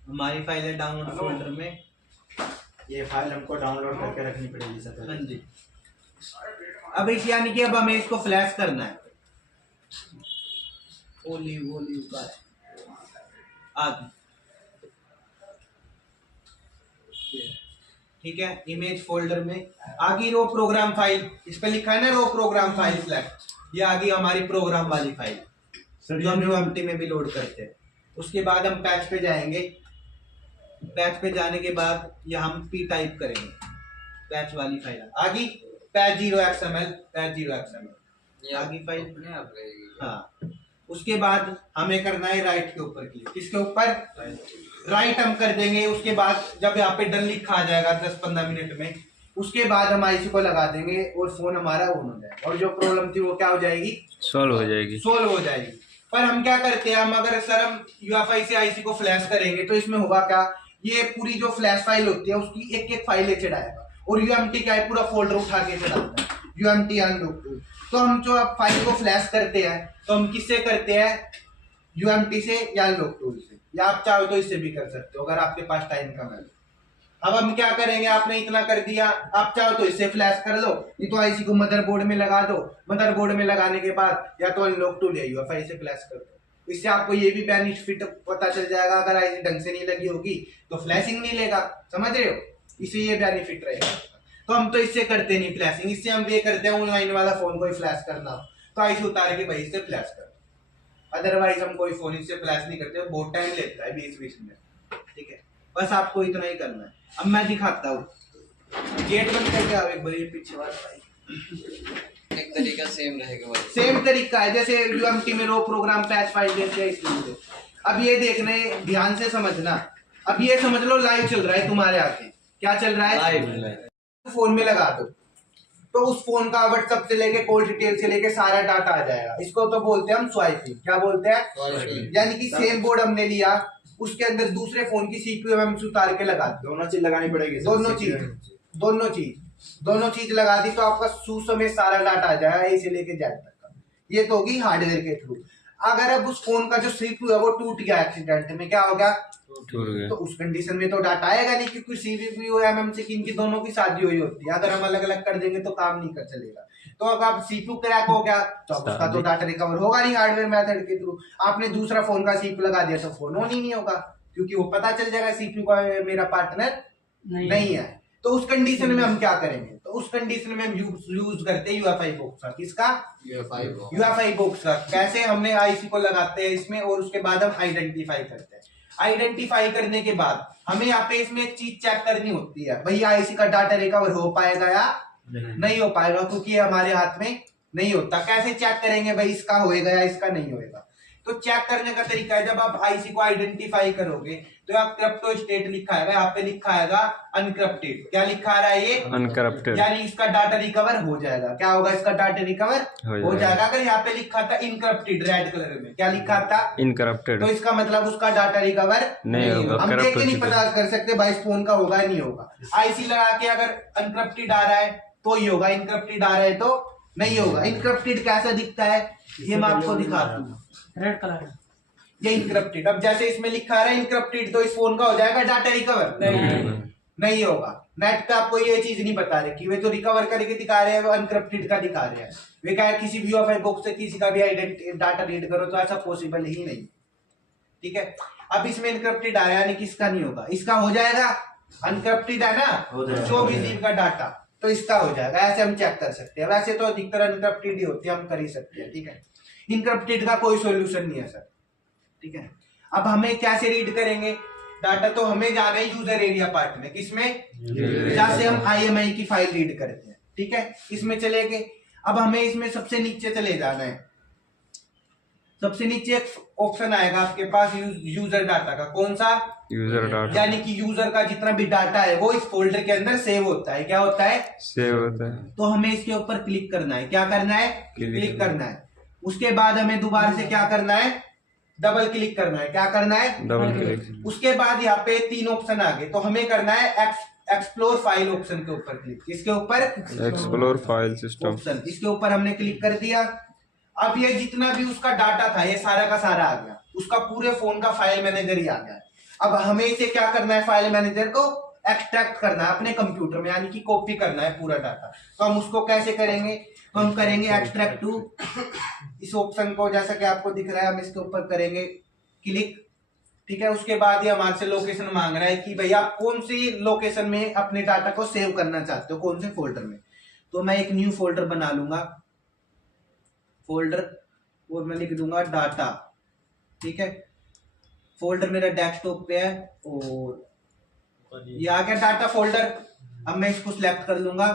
हमारी फाइल है डाउनलोड फोल्डर में, ये फाइल हमको डाउनलोड करके रखनी पड़ेगी सर। हाँ जी। अब इस यानी कि अब हमें इसको फ्लैश करना है। ओलिव का आगे, ठीक है, इमेज फोल्डर में आगे रो प्रोग्राम फाइल, इस पे लिखा है ना रो प्रोग्राम फाइल सिलेक्ट, ये आगे हमारी प्रोग्राम वाली फाइल जो हम UMT में भी लोड करते हैं। उसके बाद हम पैच पे जाएंगे, पैच पे जाने के बाद यहाँ हम P टाइप करेंगे, पैच वाली फाइल आगे, पैच 0XML आगे फाइल अपने आप रहेगी। हाँ, उसके बाद हमें करना है राइट के ऊपर क्लिक। किसके ऊपर, राइट हम कर देंगे। उसके बाद जब यहाँ पे डन लिखा आ जाएगा 10-15 मिनट में, उसके बाद हम आईसी को लगा देंगे और फोन हमारा ऑन हो जाएगा, और जो प्रॉब्लम थी वो क्या हो जाएगी, सोल्व हो जाएगी। पर हम क्या करते हैं, हम अगर सर हम UEFI से आईसी को फ्लैश करेंगे तो इसमें होगा क्या, ये पूरी जो फ्लैश फाइल होती है उसकी एक एक फाइल चढ़ाएगा, और UMT क्या है, पूरा फोल्डर उठा के चढ़ाता है, UMT अनलॉक टूल। तो हम जो अब फाइल को फ्लैश करते हैं तो हम किससे करते हैं, UMT से या अनलॉक टूल से, या आप चाहो तो इससे भी कर सकते हो अगर आपके पास टाइम कम है। अब हम क्या करेंगे, आपने इतना कर दिया, आप चाहो तो इससे फ्लैश कर लो, नहीं तो आईसी को मदरबोर्ड में लगा दो, मदरबोर्ड में लगाने के बाद या तो अनलॉक टूल या UEFI से फ्लैश कर दो। इससे आपको ये भी बेनिफिट पता चल जाएगा, अगर आईसी ढंग से नहीं लगी होगी तो फ्लैशिंग नहीं लेगा, समझ रहे हो, इससे ये बेनिफिट रहेगा। तो हम तो इससे करते नहीं फ्लैशिंग, इससे हम ये करते हैं ऑनलाइन वाला फोन कोई फ्लैश करना हो तो आईसी उतार के भाई इससे फ्लैश कर, अदरवाइज हम कोई फोन इससे फ्लैश नहीं करते, बहुत टाइम लेता है 20-20 मिनट, ठीक है। बस आपको इतना ही करना है। अब मैं दिखाता हूँ, गेट बंद करके आओ एक बार, ये पीछे वाला भाई, एक तरीका सेम रहेगा भाई, सेम तरीका है जैसे UMT में रो प्रोग्राम पैच फाइल देते हैं इसलिए। अब ये देखने ध्यान से समझना, अब ये समझ लो लाइव चल रहा है तुम्हारे आगे, क्या चल रहा है, लाइव फोन में लगा दो तो उस फोन का व्हाट्सएप से लेके कॉल डिटेल से लेके सारा डाटा आ जाएगा। इसको तो बोलते हैं हम स्वाइपिंग। क्या बोलते हैं? यानी कि सेम बोर्ड हमने लिया, उसके अंदर दूसरे फोन की CPU हम उतार के लगा दी। दोनों चीज लगानी पड़ेगी। दोनों चीज लगा दी तो आपका सूसो में सारा डाटा आ जाएगा A से लेके Z तक का। ये तो होगी हार्डवेयर के थ्रू। अगर अब उस फोन का जो CPU है वो टूट गया एक्सीडेंट में, क्या हो गया? टूट गया। तो उस कंडीशन में तो डाटा आएगा नहीं, क्योंकि CPU MMC की इनकी दोनों की शादी हुई होती है। अगर हम अलग अलग कर देंगे तो काम नहीं कर चलेगा। तो अगर CPU क्रैक हो गया तो अब उसका तो डाटा रिकवर होगा नहीं हार्डवेयर मेथड के थ्रू। आपने दूसरा फोन का CPU लगा दिया तो फोन ऑन ही नहीं होगा, क्योंकि वो पता चल जाएगा CPU का मेरा पार्टनर नहीं है। तो उस कंडीशन में हम क्या करेंगे? तो उस कंडीशन में हम यूज करते हैं UEFI बॉक्स का। किसका? UEFI बॉक्स का। कैसे? हमने IC को लगाते हैं इसमें और उसके बाद हम आइडेंटिफाई करते हैं। आइडेंटिफाई करने के बाद हमें यहाँ पे इसमें एक चीज चेक करनी होती है, भैया IC का डाटा रिकवर हो पाएगा या नहीं हो पाएगा, क्योंकि ये हमारे हाथ में नहीं होता। कैसे चेक करेंगे भाई इसका होएगा या इसका नहीं होएगा? तो चेक करने का तरीका है, जब आप IC को आइडेंटिफाई करोगे तो आप क्रिप्टो स्टेट लिखा है, यहाँ पे लिखा है अनक्रिप्टेड। क्या लिखा है ये? अनकरप्टेड। यानी इसका डाटा रिकवर हो जाएगा। क्या होगा? इसका डाटा रिकवर हो जाएगा। अगर यहाँ पे लिखा था इनकरप्टेड रेड कलर में, क्या लिखा था? इनकरप्टेड। तो इसका मतलब उसका डाटा रिकवर नहीं होगा। हम देख के नहीं पता कर सकते भाई इस फोन का होगा नहीं होगा। IC लगा के अगर अनकरप्टेड आ रहा है तो ही होगा, इनकरप्टेड आ रहा है तो नहीं होगा। इनकरप्टेड कैसा दिखता है ये मैं आपको दिखाता हूँ। रेड कलर ये इनकरप्टेड। अब जैसे इसमें लिखा है इनकरप्टेड तो इस फोन का हो जाएगा डाटा रिकवर? नहीं होगा। नेट पे आपको ये चीज नहीं बता रहे कि वे तो रिकवर करके दिखा रहे हैं, वो अनकरप्टेड का दिखा रहे हैं। वे क्या है, किसी भी UEFI बॉक्स से किसी का भी डाटा रीड करो तो ऐसा पॉसिबल ही नहीं। ठीक है, अब इसमें इनकरप्टेड आया यानी किसका नहीं होगा? इसका हो जाएगा। अनकरप्टेड है ना 24 GB का डाटा, तो इसका हो जाएगा। ऐसे हम चेक कर सकते हैं। वैसे तो अधिकतर अनकरप्टेड ही होती है, हम कर ही सकते हैं। ठीक है, इनकरप्टेड का कोई सॉल्यूशन नहीं है सर। ठीक है, अब हमें कैसे रीड करेंगे डाटा? तो हमें जाना है यूजर एरिया पार्ट में। किसमें? जहाँ से हम IMI की फाइल रीड करते हैं। ठीक है, इसमें चले गए। अब हमें इसमें सबसे नीचे चले जाना है। सबसे नीचे एक ऑप्शन आएगा आपके पास यूजर डाटा का। कौन सा? User data. यानी कि यूजर का जितना भी डाटा है वो इस फोल्डर के अंदर सेव होता है। क्या होता है? सेव होता है। तो हमें इसके ऊपर क्लिक करना है। क्या करना है? क्लिक करना है। उसके बाद हमें दोबारा से क्या करना है? डबल क्लिक करना है। क्या करना है? Double click. उसके बाद यहाँ पे 3 ऑप्शन आ गए, तो हमें करना है एक्सप्लोर फाइल ऑप्शन के ऊपर क्लिक। किसके ऊपर? Explore file system option. इसके ऊपर हमने क्लिक कर दिया। अब ये जितना भी उसका डाटा था ये सारा का सारा आ गया, उसका पूरे फोन का फाइल मैनेजर ही आ गया। अब हमें इसे क्या करना है? फाइल मैनेजर को एक्सट्रैक्ट करना है अपने कंप्यूटर में, यानी कि कॉपी करना है पूरा डाटा। तो हम उसको कैसे करेंगे? तो हम करेंगे एक्सट्रैक्ट टू, इस ऑप्शन को जैसा कि आपको दिख रहा है हम इसके ऊपर करेंगे क्लिक। ठीक है, उसके बाद ये हमारे से लोकेशन मांग रहा है कि भैया आप कौन सी लोकेशन में अपने डाटा को सेव करना चाहते हो, कौन से फोल्डर में। तो मैं एक न्यू फोल्डर बना लूंगा, फोल्डर, और मैं लिख दूंगा डाटा। ठीक है, फोल्डर मेरा डेस्कटॉप पे है और ये आ गया डाटा फोल्डर। अब मैं इसको सिलेक्ट कर लूंगा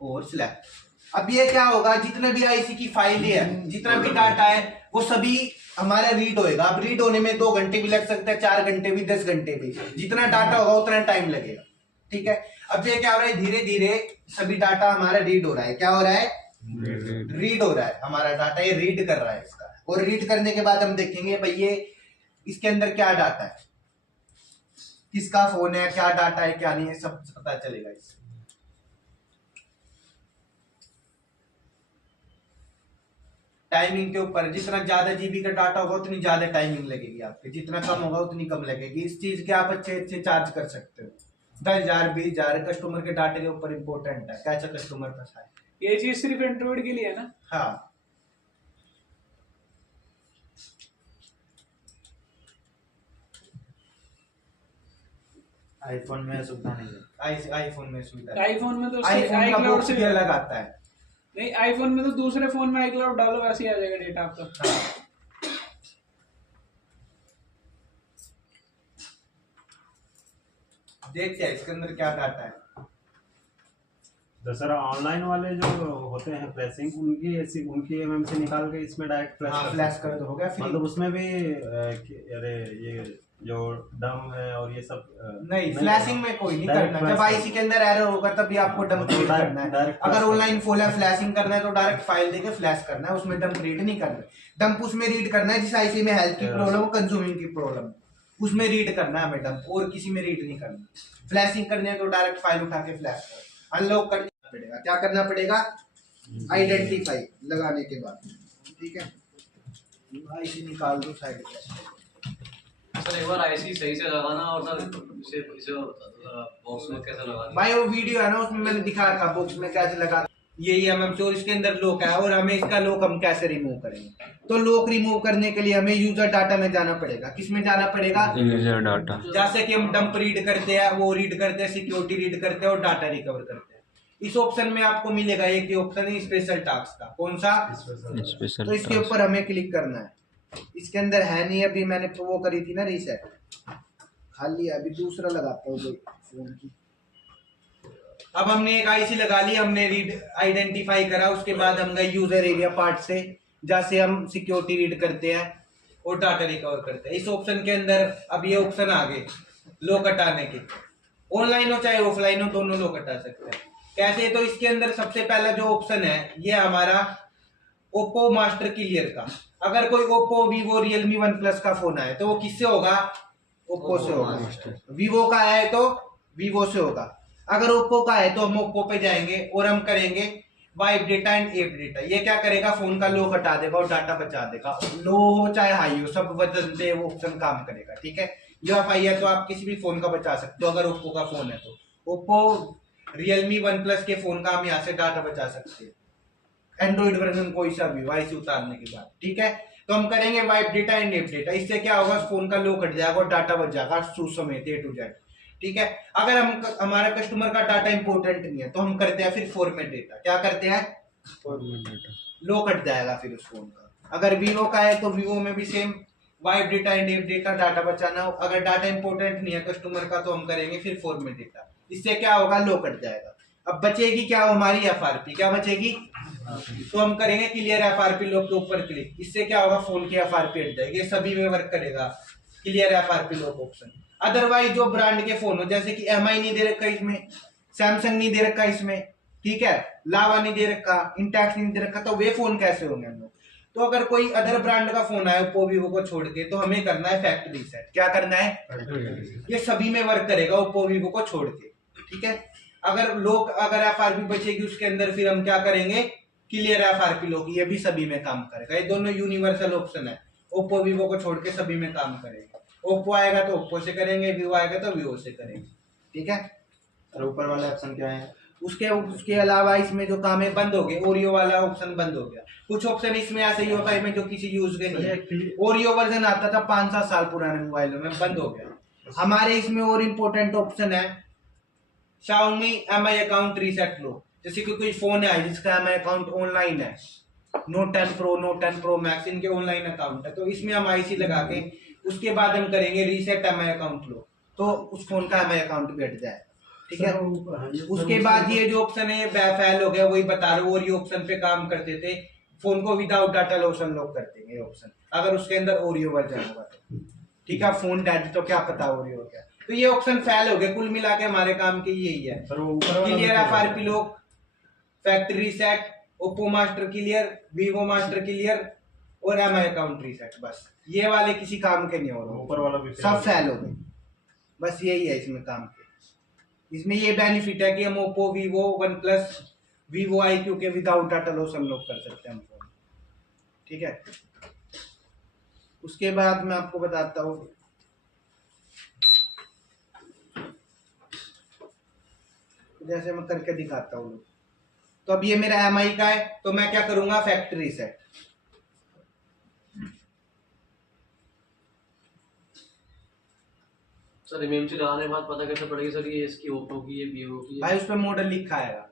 और सिलेक्ट। अब ये क्या होगा? जितना भी IC की फाइल है, जितना भी डाटा है वो सभी हमारा रीड होएगा। अब रीड होने में 2 घंटे भी लग सकता है, 4 घंटे भी, 10 घंटे भी। जितना डाटा होगा उतना टाइम लगेगा। ठीक है, अब ये क्या हो रहा है? धीरे धीरे सभी डाटा हमारा रीड हो रहा है। क्या हो रहा है? रीड हो रहा है हमारा डाटा, ये रीड कर रहा है इसका। और रीड करने के बाद हम देखेंगे भाई ये इसके अंदर क्या डाटा है, किसका फोन है, क्या डाटा है, क्या नहीं है, सब पता चलेगा इससे। टाइमिंग के ऊपर, जितना ज्यादा GB का डाटा होगा उतनी ज्यादा टाइमिंग लगेगी आपकी, जितना कम होगा उतनी कम लगेगी। इस चीज के आप अच्छे अच्छे चार्ज कर सकते हो। 10,000 20,000 कस्टमर के डाटे के ऊपर इंपॉर्टेंट है, कैसा कस्टमर फंसा है। ये चीज सिर्फ एंड्रॉइड के लिए है ना? हाँ, आईफोन में सुविधा नहीं है। आईफोन में सुविधा, आईफोन में तो आईफोन का iCloud बॉक्स से भी अलग आता है। नहीं, आईफोन में तो दूसरे फोन में iCloud डालो वैसे ही आ जाएगा डेटा आपका। देखते हैं इसके अंदर क्या डाटा है। तो सर ऑनलाइन वाले जो होते हैं फ्लैशिंग, उनकी MMC निकाल के इसमें डायरेक्ट फ्लैश फ्लैश कर दो, हो गया फ्री। मतलब उसमें भी अरे ये जो डम है और ये सब नहीं, फ्लैशिंग में कोई नहीं Direct करना। जब flash आईसी के अंदर एरर होगा तभी आपको डंप क्रिएट direct- करना है। direct अगर flash ऑनलाइन फुल है फ्लैशिंग करना है तो डायरेक्ट फाइल देके फ्लैश करना है, उसमें डंप क्रिएट नहीं करना है। डंप उसमें रीड करना है जिस आईसी में हेल्थ की प्रॉब्लम हो, कंज्यूमिंग की प्रॉब्लम, उसमें रीड करना है हमें डंप, और किसी में रीड नहीं करना। फ्लैशिंग करने है तो डायरेक्ट फाइल उठा के फ्लैश करो। अनलॉक करना पड़ेगा, क्या करना पड़ेगा? आइडेंटिफाई लगाने के बाद, ठीक है, आईसी निकाल दो साइड पे। सर एक बार आईसी सही से लगाना और सर इसे इसे बॉक्स में कैसे लगाना। भाई वो वीडियो है ना, उसमें मैंने दिखाया था बॉक्स में कैसे लगा, ये एमएमसी और इसके अंदर लॉक है, और हमें इसका लॉक हम कैसे रिमूव करेंगे। तो लॉक रिमूव करने के लिए हमें यूजर डाटा में जाना पड़ेगा। किस में जाना पड़ेगा? User data. जैसे कि हम डंप रीड करते हैं, वो रीड करते हैं, सिक्योरिटी रीड करते हैं और डाटा रिकवर करते हैं। इस ऑप्शन में आपको मिलेगा एक ही ऑप्शन है स्पेशल टास्क का। कौन सा? स्पेशल तो इसके ऊपर हमें क्लिक करना है। इसके अंदर है नहीं, अभी मैंने वो करी थी ना रीसेट, खाली अभी दूसरा लगाता हूँ फोन की। अब हमने एक आईसी लगा ली, हमने रीड आइडेंटिफाई करा, उसके बाद हम गए यूजर एरिया पार्ट से, जैसे हम सिक्योरिटी रीड करते हैं और डाटा रिकवर करते हैं। इस ऑप्शन के अंदर अब ये ऑप्शन आ गए लॉक हटाने के, ऑनलाइन हो चाहे ऑफलाइन हो, दोनों लॉक हटा सकते हैं। कैसे? तो इसके अंदर सबसे पहला जो ऑप्शन है ये हमारा ओप्पो मास्टर क्लियर का। अगर कोई Oppo, Vivo, Realme, One plus का फोन आए तो वो किससे होगा? ओप्पो से होगा। वीवो का है तो वीवो से होगा। अगर ओप्पो का है तो हम ओप्पो पे जाएंगे और हम करेंगे wipe data and app data. ये क्या करेगा? फोन का लॉक हटा देगा और डाटा बचा देगा। लो हो चाहे हाई हो, सब बदलते वो ऑप्शन काम करेगा, ठीक है। यूएफआई है तो आप किसी भी फोन का बचा सकते हो। अगर ओप्पो का फोन है तो ओप्पो, रियलमी, वन प्लस के फोन का हम यहाँ से डाटा बचा सकते हैं। एंड्रॉइड वर्जन कोई सा भी आईसी उतारने के बाद, ठीक है। तो हम करेंगे wipe data and app data. इससे क्या होगा? फोन का लॉक हट जाएगा और डाटा बच जाएगा समेत A to Z, ठीक है। अगर हम हमारा कस्टमर का डाटा इंपॉर्टेंट नहीं है तो हम करते हैं फिर फॉर्मेट डेटा। क्या करते हैं? लॉक हट जाएगा फिर उस फोन का। अगर वीवो का है तो वीवो में भी same wipe data and app data, data बचाना हो। अगर डाटा इंपॉर्टेंट नहीं है कस्टमर का तो हम करेंगे फिर फॉर्मेट डेटा। इससे क्या होगा? लॉक हट जाएगा। अब बचेगी क्या हमारी एफआरपी? क्या बचेगी? तो हम करेंगे क्लियर एफआरपी लॉक के ऊपर क्लिक। इससे क्या होगा? फोन की एफआरपी हट जाएगी। ये सभी में वर्क करेगा clear FRP lock option. Otherwise जो ब्रांड के फोन हो, जैसे कि एमआई नहीं दे रखा इसमें, सैमसंग नहीं दे रखा इसमें, ठीक है, लावा नहीं दे रखा, इंटैक्स नहीं दे रखा, तो वे फोन कैसे होंगे हम लोग? तो अगर कोई अदर ब्रांड का फोन आए ओप्पो, वीवो को छोड़ के, तो हमें करना है फैक्ट्री रीसेट। क्या करना है? ये सभी में वर्क करेगा ओप्पो, वीवो को छोड़ के, ठीक है। अगर एफआरपी बचेगी उसके अंदर फिर हम क्या करेंगे? Clear FRP lock. ये भी सभी में काम करेगा। ये दोनों यूनिवर्सल ऑप्शन है, ओप्पो, वीवो को छोड़ के सभी में काम करेगा। ओप्पो आएगा तो ओप्पो से करेंगे, वीवो आएगा तो वीवो से करेंगे, ठीक है। और ऊपर वाला ऑप्शन क्या है? उसके अलावा इसमें जो काम है बंद हो गए। ओरियो वाला ऑप्शन बंद हो गया। कुछ ऑप्शन इसमें ऐसे ही होता है में जो किसी यूज के नहीं है। ओरियो वर्जन आता था 5-7 साल पुराने मोबाइलों में, बंद हो गया। हमारे इसमें और इम्पोर्टेंट ऑप्शन है Xiaomi MI अकाउंट रीसेट लो। जैसे कि कोई फोन है जिसका MI अकाउंट ऑनलाइन है, Note 10 Pro, Note 10 Pro Max, इनके ऑनलाइन अकाउंट है, तो इसमें हम आईसी लगा के उसके बाद हम करेंगे रीसेट MI अकाउंट लो, तो उस फोन का MI अकाउंट भी हट जाए, ठीक है। उसके बाद ये जो ऑप्शन है फेल हो गया, वही बता रहे हो। और ये ऑप्शन पे काम करते थे, फोन को विदाउट डाटा लॉस अनलॉक करते हैं ये ऑप्शन, अगर उसके अंदर ओरियो वर्जन होगा तो, ठीक है। फोन डेड तो क्या पता ओरियो क्या, तो ये ऑप्शन फेल हो गए। कुल मिला के हमारे काम के यही है, clear FRP lock, factory reset, Oppo master clear, Vivo master clear और MI अकाउंट रीसेट। बस ये वाले किसी काम के नहीं हो रहे, ऊपर वाला भी सब फेल हो गए। बस यही है इसमें काम के। इसमें ये बेनिफिट है कि हम Oppo, Vivo, one plus, Vivo IQ के विदाउट डाटा लॉस अनलॉक कर सकते हैं हम फोन, ठीक है। उसके बाद मैं आपको बताता हूँ, जैसे मैं करके दिखाता हूँ। तो अब ये मेरा MI का है, तो मैं क्या करूंगा? Factory reset. सर एमएमसी लगाने के बाद पता कैसे पड़ेगी सर ये इसकी ओप्पो की, ये वीवो की? भाई उस पर मॉडल लिखा आएगा,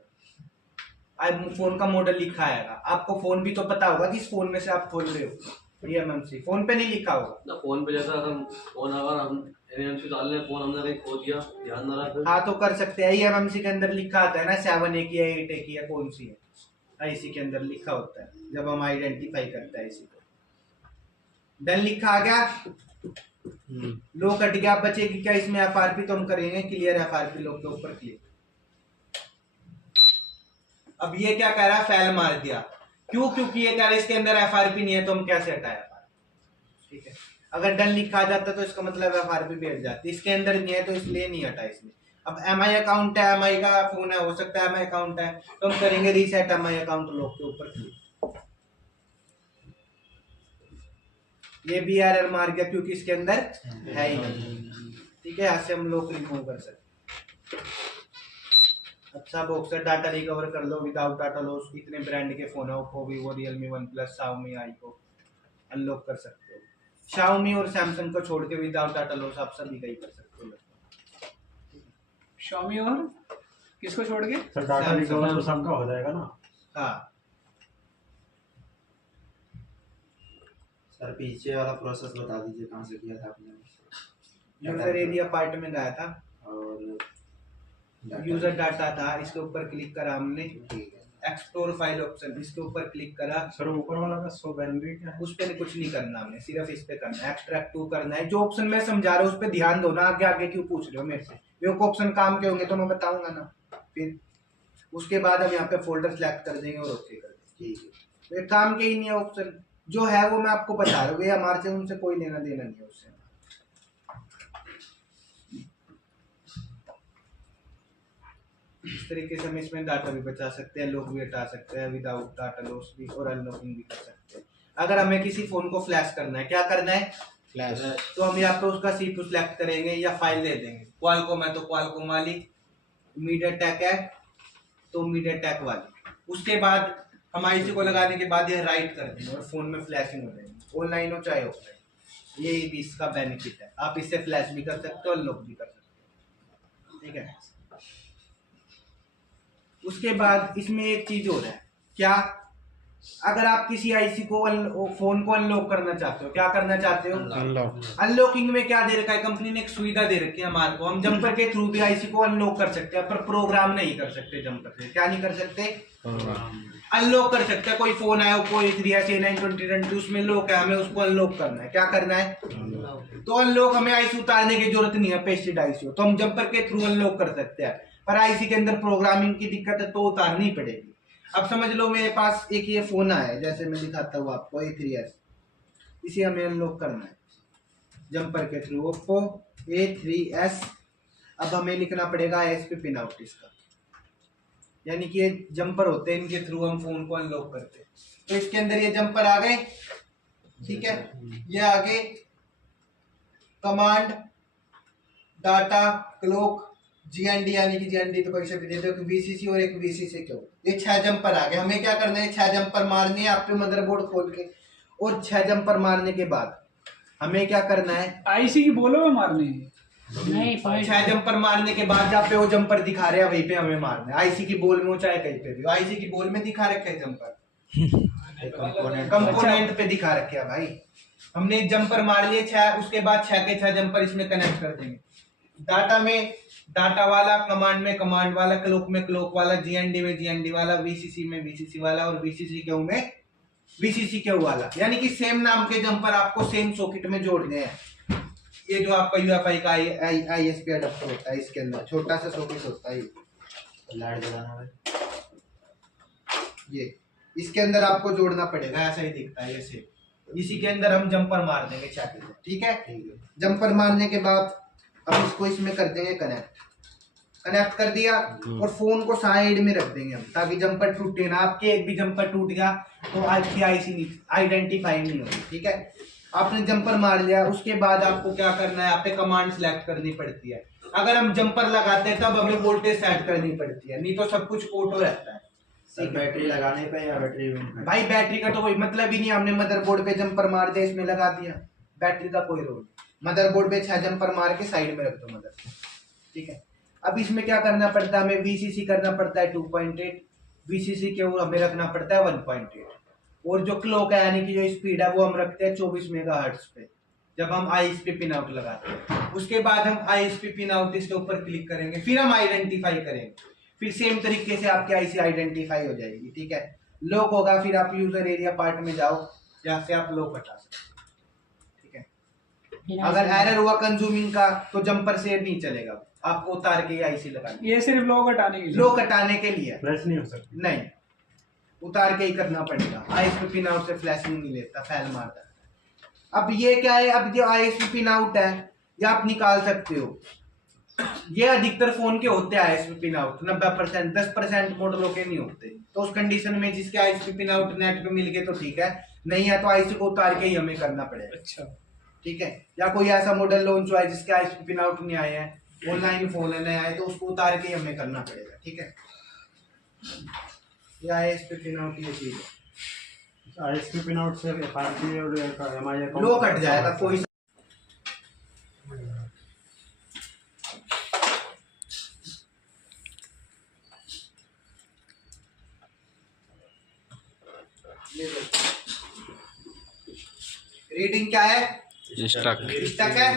फोन का मॉडल लिखा आएगा। आपको फोन भी तो पता होगा कि इस फोन में से आप खोल रहे हो। ये एमएमसी फोन पे नहीं लिखा होगा ना, फोन पे जैसा हम फोन अगर हम एमएमसी डाल रहे हैं, फोन हमने कहीं खो दिया, ध्यान ना रखा, हाँ तो कर सकते हैं। ये एमएमसी के अंदर लिखा आता है ना, 7A की है, 8A की है, कौन सी है, IC के अंदर लिखा होता है जब हम आइडेंटिफाई करते हैं IC को। डन लिखा आ गया, लॉक हट गया, बचेगी क्या इसमें FRP, तो हम करेंगे क्लियर FRP लॉक के ऊपर क्लिक। अब ये क्या कह रहा है, फेल मार दिया, क्यों? क्योंकि ये कह रहा है इसके अंदर FRP नहीं है, तो हम कैसे हटाए FRP? ठीक है, अगर डन लिखा जाता तो इसका मतलब FRP भी हट जाती, इसके अंदर नहीं है तो इसलिए नहीं हटा इसमें। अब MI अकाउंट है, MI का फोन है, हो सकता है MI अकाउंट है, तो हम करेंगे रीसेट MI अकाउंट लॉक के ऊपर क्लिक। ये भी एरर मार गया क्योंकि इसके अंदर है ही नहीं। ठीक है, ऐसे हम लॉक रिमूव कर सकते। अच्छा बॉक्स है, डाटा रिकवर कर लो विदाउट डाटा लॉस। इतने ब्रांड के फोन है, Oppo, Vivo, Realme, One Plus, Xiaomi, iQOO unlock कर सकते हो। शाओमी और सैमसंग को छोड़ के विदाउट डाटा लॉस आप सभी का ही कर सकते हो। Xiaomi और किसको छोड़ के? सर डाटा रिकवर तो सबका हो जाएगा ना? हाँ सर पीछे वाला प्रोसेस बता दीजिए, कहाँ से किया था आपने? यूजर एरिया पार्ट में गया था और यूजर डाटा था, इसके ऊपर क्लिक करा हमने, ठीक है। एक्सप्लोर फाइल ऑप्शन, इसके ऊपर क्लिक करा। सर ऊपर वाला का शो बाइनरी क्या है? उस पे कुछ नहीं करना हमने, सिर्फ इस पे करना है, एक्सट्रैक्ट टू करना है। जो ऑप्शन मैं समझा रहा हूँ उस पे ध्यान दो ना, आगे आगे क्यों पूछ रहे हो मेरे से? ये ऑप्शन काम के होंगे तो मैं बताऊंगा ना। फिर उसके बाद हम यहाँ पे फोल्डर सेलेक्ट कर देंगे और ओके कर देंगे। ठीक है। तो ये काम के ही नहीं है ऑप्शन, जो है वो मैं आपको बता रहा हूँ, ये हमारे से उनसे कोई लेना देना नहीं है उससे। इस तरीके से हम इसमें डाटा भी बचा सकते हैं, लॉक भी हटा सकते हैं, विदाउट डाटा लॉस भी और अनलॉकिंग भी कर सकते हैं। अगर हमें किसी फोन को फ्लैश करना है, क्या करना है? फ्लैश। तो हम यहाँ पे उसका CPU सेलेक्ट करेंगे या फाइल दे देंगे। क्वालकॉम है तो क्वालकॉम वाली, मीडियाटेक है तो मीडियाटेक वाली। उसके बाद हम IC को लगाने के बाद ये राइट कर देंगे और फोन में फ्लैशिंग हो जाएगी, ऑनलाइन हो चाहे ऑफलाइन। ये भी इसका बेनिफिट है, आप इससे फ्लैश भी कर सकते हो और लॉक भी कर सकते हो। ठीक है, उसके बाद इसमें एक चीज और है, क्या? अगर आप किसी IC को फोन को अनलॉक करना चाहते हो, क्या करना चाहते हो? अनलॉकिंग में क्या दे रखा है कंपनी ने? एक सुविधा दे रखी है हमारे को, हम जंपर के थ्रू भी IC को अनलॉक कर सकते हैं, पर प्रोग्राम नहीं कर सकते जंपर से। क्या नहीं कर सकते? अनलॉक कर सकते हैं। कोई फोन आया Oppo A3s A9 2022 उसमें लॉक है, हमें उसको अनलॉक करना है, क्या करना है? तो अनलॉक हमें IC उतारने की जरूरत नहीं है, पेस्टेड IC हो तो हम जंपर के थ्रू अनलॉक कर सकते हैं। पर IC के अंदर प्रोग्रामिंग की दिक्कत है तो उतारनी पड़ेगी। अब समझ लो मेरे पास एक ये फोन आया, जैसे मैं दिखाता हूँ आपको A3s, इसे हमें अनलॉक करना है जंपर के थ्रू, Oppo A3s। अब हमें लिखना पड़ेगा ISP पिन आउट इसका, यानी कि ये जंपर होते हैं, इनके थ्रू हम फोन को अनलॉक करते हैं। तो इसके अंदर ये जंपर आ गए, ठीक है, ये आगे कमांड डाटा क्लॉक GND, यानी कि GND तो कोई से भी दे दो, एक VCC और एक VCC क्यों, ये 6 जंपर आ गए। हमें क्या करना है? 6 जंपर मारने हैं आप पे मदरबोर्ड खोल के, और 6 जंपर मारने के बाद हमें क्या करना है? IC की बोलो में मारनी है नहीं, 6 जंपर मारने के बाद जहाँ पे वो जंपर दिखा रहे हैं वहीं पे हमें मारना है। IC की बॉल में हो चाहे कहीं पे भी, IC की बॉल में दिखा रखे हैं जंपर, कंपोनेंट पे दिखा रखे हैं भाई। हमने जंपर मार लिए 6, उसके बाद 6 के 6 जंपर इसमें कनेक्ट कर देंगे। डाटा में डाटा वाला, कमांड में कमांड वाला, क्लॉक में क्लॉक वाला, GND में GND वाला, VCC में VCC वाला और VCC क्यू में VCC क्यू वाला, यानी कि सेम नाम के जंपर आपको सेम सॉकेट में जोड़ने हैं। ये जो आपका UFI का ISP अडेप्टर होता है, इसके अंदर छोटा सा सॉकेट होता है, लाइट जलाना है, ये इसके अंदर आपको जोड़ना पड़ेगा, ऐसा ही दिखता है ये सेम। इसी के अंदर हम जंपर मार देंगे 6 के, ठीक है। जंपर मारने के बाद अब इसको इसमें कर देंगे कनेक्ट कर दिया और फोन को साइड में रख देंगे हम, ताकि जंपर टूटे ना। आपके एक भी जंपर टूट गया तो आपकी IC आइडेंटिफाई नहीं होगी, ठीक है। आपने जंपर मार लिया, उसके बाद आपको क्या करना है? आप पे कमांड सिलेक्ट करनी पड़ती है। अगर हम जंपर लगाते हैं तब हमें वोल्टेज सेट करनी पड़ती है, नहीं तो सब कुछ ऑटो रहता है। सर बैटरी लगाने पे या बैटरी भाई बैटरी का तो कोई मतलब ही नहीं, हमने मदरबोर्ड पे जंपर मार दिया, इसमें लगा दिया, बैटरी का कोई रोल नहीं। मदरबोर्ड पे 6 जंपर मार के साइड में रख दो मदरबोर्ड, ठीक है। अब इसमें क्या करना पड़ता है? हमें VCC करना पड़ता है 2.8, VCC के हमें रखना पड़ता है 1.8, और जो क्लॉक है यानी कि जो स्पीड है वो हम रखते हैं 24 मेगाहर्ट्ज पे जब हम ISP पिन आउट लगाते हैं। उसके बाद हम ISP पिन आउट इसके ऊपर क्लिक करेंगे, फिर हम आइडेंटिफाई करेंगे, फिर सेम तरीके से आपकी IC आइडेंटिफाई हो जाएगी, ठीक है। लॉक होगा, फिर आप यूजर एरिया पार्ट में जाओ, जहाँ से आप लॉक हटा सकते, ठीक है। अगर एरर हुआ कंज्यूमिंग का तो जंपर से नहीं चलेगा, आपको उतार के आईसी लगानी। ये सिर्फ लॉक हटाने के लिए, लॉक हटाने के लिए फ्लैश नहीं हो सकती। नहीं, उतार के ही करना पड़ेगा। आईएसपी पिन आउट से फ्लैशिंग नहीं लेता, फैल मारता है। अब ये क्या है, अब जो आईएसपी पिन आउट है ये आप निकाल सकते हो। ये अधिकतर फोन के होते हैं आईएसपी पिन आउट 90%, 10% मॉडलों के नहीं होते। तो उस कंडीशन में जिसके आईएसपी पिन आउट नेट पे मिल गए तो ठीक है, नहीं है तो आईसी को उतार के ही हमें करना पड़ेगा। अच्छा ठीक है, या कोई ऐसा मॉडल लॉन्च हुआ है जिसके आईएसपी पिन आउट नहीं आए हैं, ऑनलाइन फोन है नया है, तो उसको उतार के ही हमें करना पड़ेगा। ठीक है, ये आईएसपी पिन आउट ये चीज है। आईएसपी पिन आउट से FRP और MI अकाउंट लॉक हट जाएगा कोई। रीडिंग क्या है, स्टक स्टक है,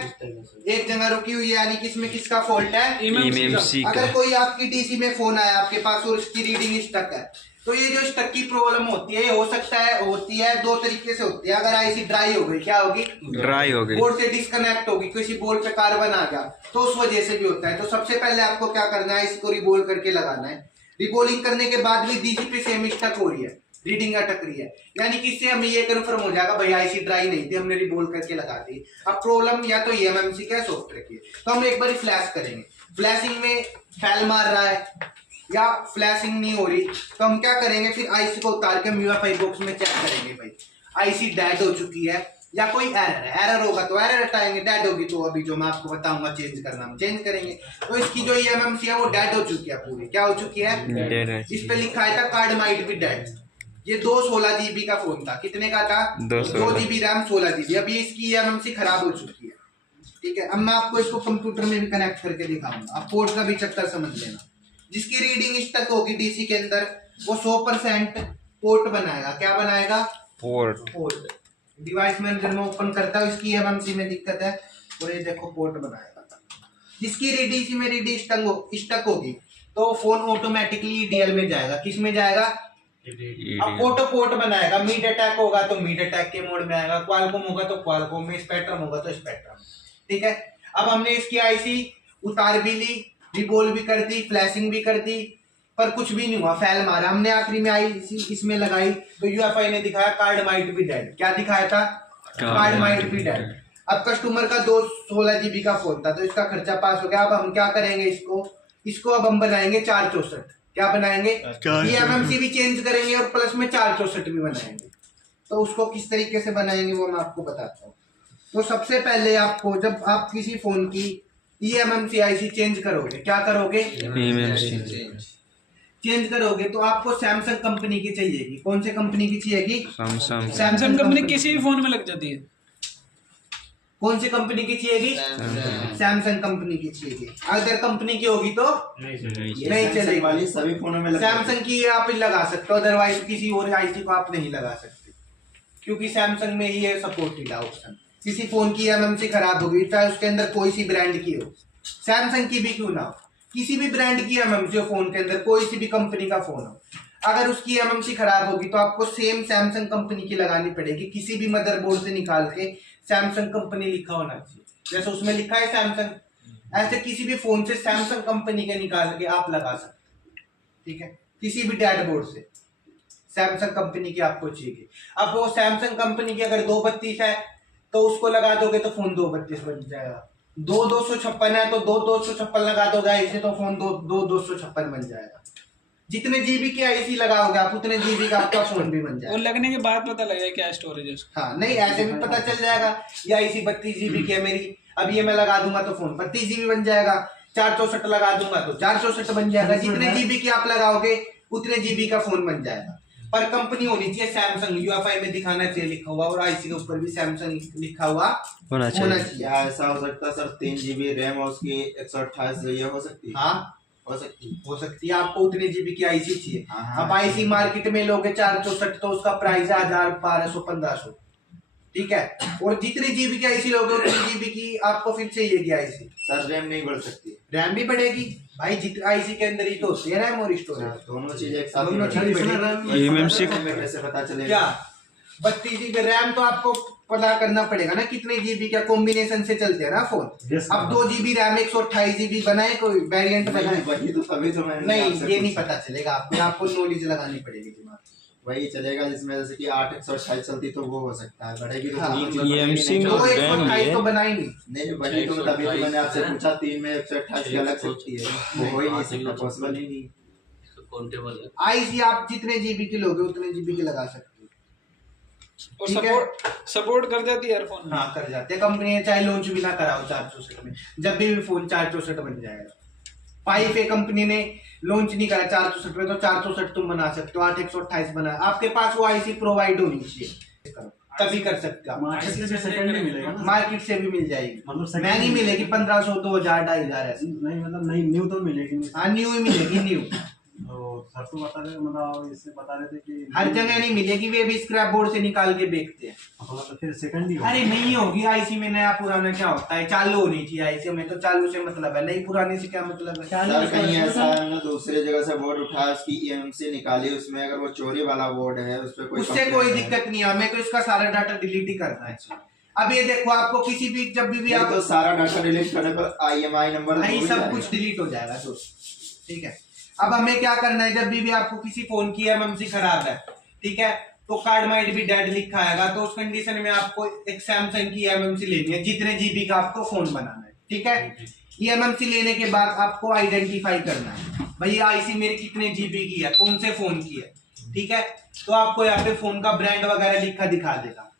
एक जगह रुकी हुई है, यानी कि इसमें किसका फॉल्ट है, एमएमसी का। अगर कोई आपकी डीसी में फोन आया आपके पास और उसकी रीडिंग स्टक है, तो ये जो स्टक की प्रॉब्लम होती है, हो सकता है होती है दो तरीके से होती है। अगर आईसी ड्राई हो गई, क्या होगी, ड्राई हो गई, बोर्ड से डिस्कनेक्ट होगी, किसी बोर्ड पे कार्बन आ गया, तो उस वजह से भी होता है। तो सबसे पहले आपको क्या करना है, इसको रिबोल करके लगाना है। रिबोलिंग करने के बाद भी डीसी पे सेम स्टक हो रही है, रीडिंग अटक रही है, यानी कि इससे हमें ये कंफर्म हो जाएगा भाई आईसी ड्राई नहीं थी, हमने रिबोल करके लगा दी। अब प्रॉब्लम या तो एमएमसी का सॉफ्टवेयर की, तो हम एक बार फ्लैश करेंगे, फ्लैशिंग में फैल मार रहा है या फ्लैशिंग नहीं हो रही, तो हम क्या करेंगे, फिर आईसी को उतार के यूएफआई बॉक्स में चेक करेंगे भाई आईसी डेड हो चुकी है या कोई एरर है। एरर होगा तो एरर हटाएंगे, डेड होगी तो अभी जो मैं आपको बताऊंगा चेंज करना हम चेंज करेंगे। तो इसकी जो एमएमसी है वो डेड हो चुकी है पूरी, क्या हो चुकी है, डेड है। इस पे लिखा है था कार्ड माइट बी डेड। ये 216 जीबी का फोन था, कितने का था, 2 जीबी रैम 16 जीबी। अब ये इसकी एमएमसी खराब हो चुकी है। ठीक है, अब मैं आपको इसको कंप्यूटर में भी कनेक्ट करके दिखाऊंगा, आप पोर्ट का भी चक्कर समझ लेना। जिसकी रीडिंग स्टक होगी डीसी के अंदर वो 100% पोर्ट बनाएगा। क्या बनाएगा, पोर्ट। डिवाइस मैनेजर में ओपन करता है, इसकी एमएमसी में दिक्कत है और ये देखो पोर्ट बनाएगा। जिसकी डीसी में रीडिंग स्टक होगी तो फोन ऑटोमेटिकली ईडीएल में जाएगा। किस में जाएगा, अब ऑटो पोर्ट बनाएगा। मीड अटैक होगा तो मीड अटैक के मोड में आएगा, क्वालकॉम होगा तो क्वालकॉम में, स्पेक्ट्रम होगा तो स्पेक्ट्रम। ठीक है, अब हमने इसकी आईसी उतार भी ली, रिबोल भी कर दी, फ्लैशिंग भी कर दी, पर कुछ भी नहीं हुआ, फैल मारा। हमने आखिरी में आईसी इसमें लगाई तो यूएफआई ने दिखाया कार्ड माइट बी डेड। क्या दिखाया था, कार्ड माइट बी डेड। अब कस्टमर का 216 जीबी का फोन था तो इसका खर्चा पास हो गया। अब हम क्या करेंगे, इसको अब हम बनाएंगे 464। क्या बनाएंगे, ये एमएमसी भी चेंज करेंगे और प्लस में 464 भी बनाएंगे। तो उसको किस तरीके से बनाएंगे वो मैं आपको बताता हूँ। तो सबसे पहले आपको, जब आप किसी फोन की eMMC आईसी चेंज करोगे, क्या करोगे, चेंज करोगे तो आपको सैमसंग कंपनी की चाहिएगी। कौन से कंपनी की चाहिएगी, सैमसंग कंपनी किसी भी फोन में लग जाती है। कौन सी कंपनी की चाहिएगी, सैमसंग कंपनी की चाहिएगी। अदर कंपनी की होगी तो नहीं चलेगी वाली सभी फोनों में सैमसंग की आप लगा सकते हो, अदरवाइज किसी और आईसी को आप नहीं लगा सकते, क्योंकि सैमसंग में ही ये सपोर्टेड है ऑप्शन। किसी फोन की एमएमसी खराब होगी, चाहे उसके अंदर कोई सी ब्रांड की हो, सैमसंग की भी क्यों ना हो, किसी भी ब्रांड की एमएमसी हो फोन के अंदर, कोई सी भी कंपनी का फोन हो, अगर उसकी एमएमसी खराब होगी तो आपको सेम सैमसंग कंपनी की लगानी पड़ेगी। किसी भी मदरबोर्ड से निकाल के सैमसंग कंपनी लिखा होना चाहिए, जैसे उसमें लिखा है सैमसंग, ऐसे किसी भी फोन से सैमसंग कंपनी के निकाल के आप लगा सकते। ठीक है, किसी भी डैशबोर्ड से सैमसंग कंपनी की आपको चाहिए। अब वो सैमसंग कंपनी की अगर 232 है तो उसको लगा दोगे तो फोन 232 बन जाएगा। 256 है तो 256 लगा दोगे आईसी तो फोन 256 बन जाएगा। जितने जीबी की आईसी लगाओगे आप उतने जीबी का आपका फोन भी बन जाएगा। और लगने के बाद पता लगेगा क्या स्टोरेज है उसका। हाँ, नहीं ऐसे भी पता चल जाएगा, ये आईसी 32 जीबी की है मेरी, अब ये मैं लगा दूंगा तो फोन 32 जीबी बन जाएगा। 464 लगा दूंगा तो 464 बन जाएगा। जितने जीबी की आप लगाओगे उतने जीबी का फोन बन जाएगा। पर कंपनी होनी चाहिए सैमसंग, यूएफआई में दिखाना चाहिए लिखा हुआ, और आईसी के ऊपर भी सैमसंग लिखा हुआ होना चाहिए। क्या ऐसा हो सकता है सर, 3 GB रैम और उसकी 128 ये हो सकती है? हाँ हो सकती है। आपको उतने जीबी की आईसी चाहिए। हाँ, अब आईसी मार्केट में लोगे 464 तो उसका प्राइस है 1000, 1200, 1500। ठीक है, और जितनी जीबी की आईसी लोगे उतनी जीबी की आपको फिर चाहिए आईसी। सर रैम नहीं बढ़ सकती, रैम भी बढ़ेगी भाई, जितनी आईसी के अंदर ही तो होती है रैम और स्टोरेज, दोनों चीजें एक साथ दोनों चीजें कैसे पता चलेगा? क्या 32 जीबी रैम तो आपको पता करना पड़ेगा ना कितने जीबी का कॉम्बिनेशन से चलते हैं ना फोन। Yes, अब 2 GB रैम 128 GB बनाए, कोई वेरिएंट बनाए, वही तो तभी तो मैंने नहीं आपसे ये नहीं पूछा। पता चलेगा आपको, आपको नॉलेज लगानी पड़ेगी दिमाग। वही चलेगा जिसमें जैसे कि 8/128 चलती तो वो हो सकता है, बढ़ेगी तो हाँ, 3 EMC तो में रैम 128 है। तो बना ही नहीं। नहीं वही तो तभी तो मैंने आपसे पूछा 3 में 128 की अलग सकती है, वो हो ही नहीं सकता, पॉसिबल ही नहीं। काउंटेबल है। आईसी आप जितने जीबी की लोगे उतने जीबी की लगा सकते हो। और ठीक है? सपोर्ट कर जाती है ईयरफोन। हाँ कर जाते हैं कंपनी ने, चाहे लॉन्च भी ना कराओ 464 में, जब भी फोन 464 बन जाएगा। 5A कंपनी ने लॉन्च नहीं करा 464 में, तो 464 तुम बना सकते हो, 8/128 बना, आपके पास वो आईसी प्रोवाइड होनी चाहिए, तभी कर सकते हो आप। मार्केट से भी सेकंड में मिलेगा ना, मार्केट से भी मिल जाएगी, मतलब second महंगी में मिलेगी 1500, 2000, 2500 ऐसे। नहीं मतलब नहीं न्यू तो मिलेगी नहीं। हाँ न्यू ही मिलेगी, न्यू। तो सर तो बता रहे मतलब इससे बता रहे थे कि हर जगह नहीं मिलेगी, वे भी स्क्रैप बोर्ड से निकाल के बेचते हैं। तो फिर सेकंड ही होगा। अरे नहीं होगी आईसी में, नया पुराना क्या होता है, चालू होनी चाहिए आईसी में, तो चालू से मतलब है, नहीं पुराने से क्या मतलब है। सर कहीं ऐसा है ना दूसरी जगह से बोर्ड उठाया, उसकी EMC निकाली, उसमें अगर वो चोरी वाला बोर्ड है उस पर कोई उससे कोई complaint है? दिक्कत नहीं है, हमें तो इसका सारा डाटा डिलीट ही करना है। अब ये देखो आपको किसी भी जब भी नहीं आप तो सारा डाटा डिलीट करने पर IMI नंबर नहीं सब कुछ डिलीट हो जाएगा दोस्त, ठीक है। अब हमें क्या करना है, जब भी आपको किसी फोन की MMC खराब है, ठीक है, तो कार्ड माइट भी डेड लिखा आएगा, तो उस कंडीशन में आपको एक सैमसंग की MMC लेनी है, जितने जीबी का आपको फोन बनाना है, ठीक है। ये MMC लेने के बाद आपको आइडेंटिफाई करना है, भाई आईसी मेरी कितने जीबी की है, कौन से फोन की है, ठीक है। तो आपको यहाँ पे फोन का ब्रांड वगैरह लिखा दिखा देगा।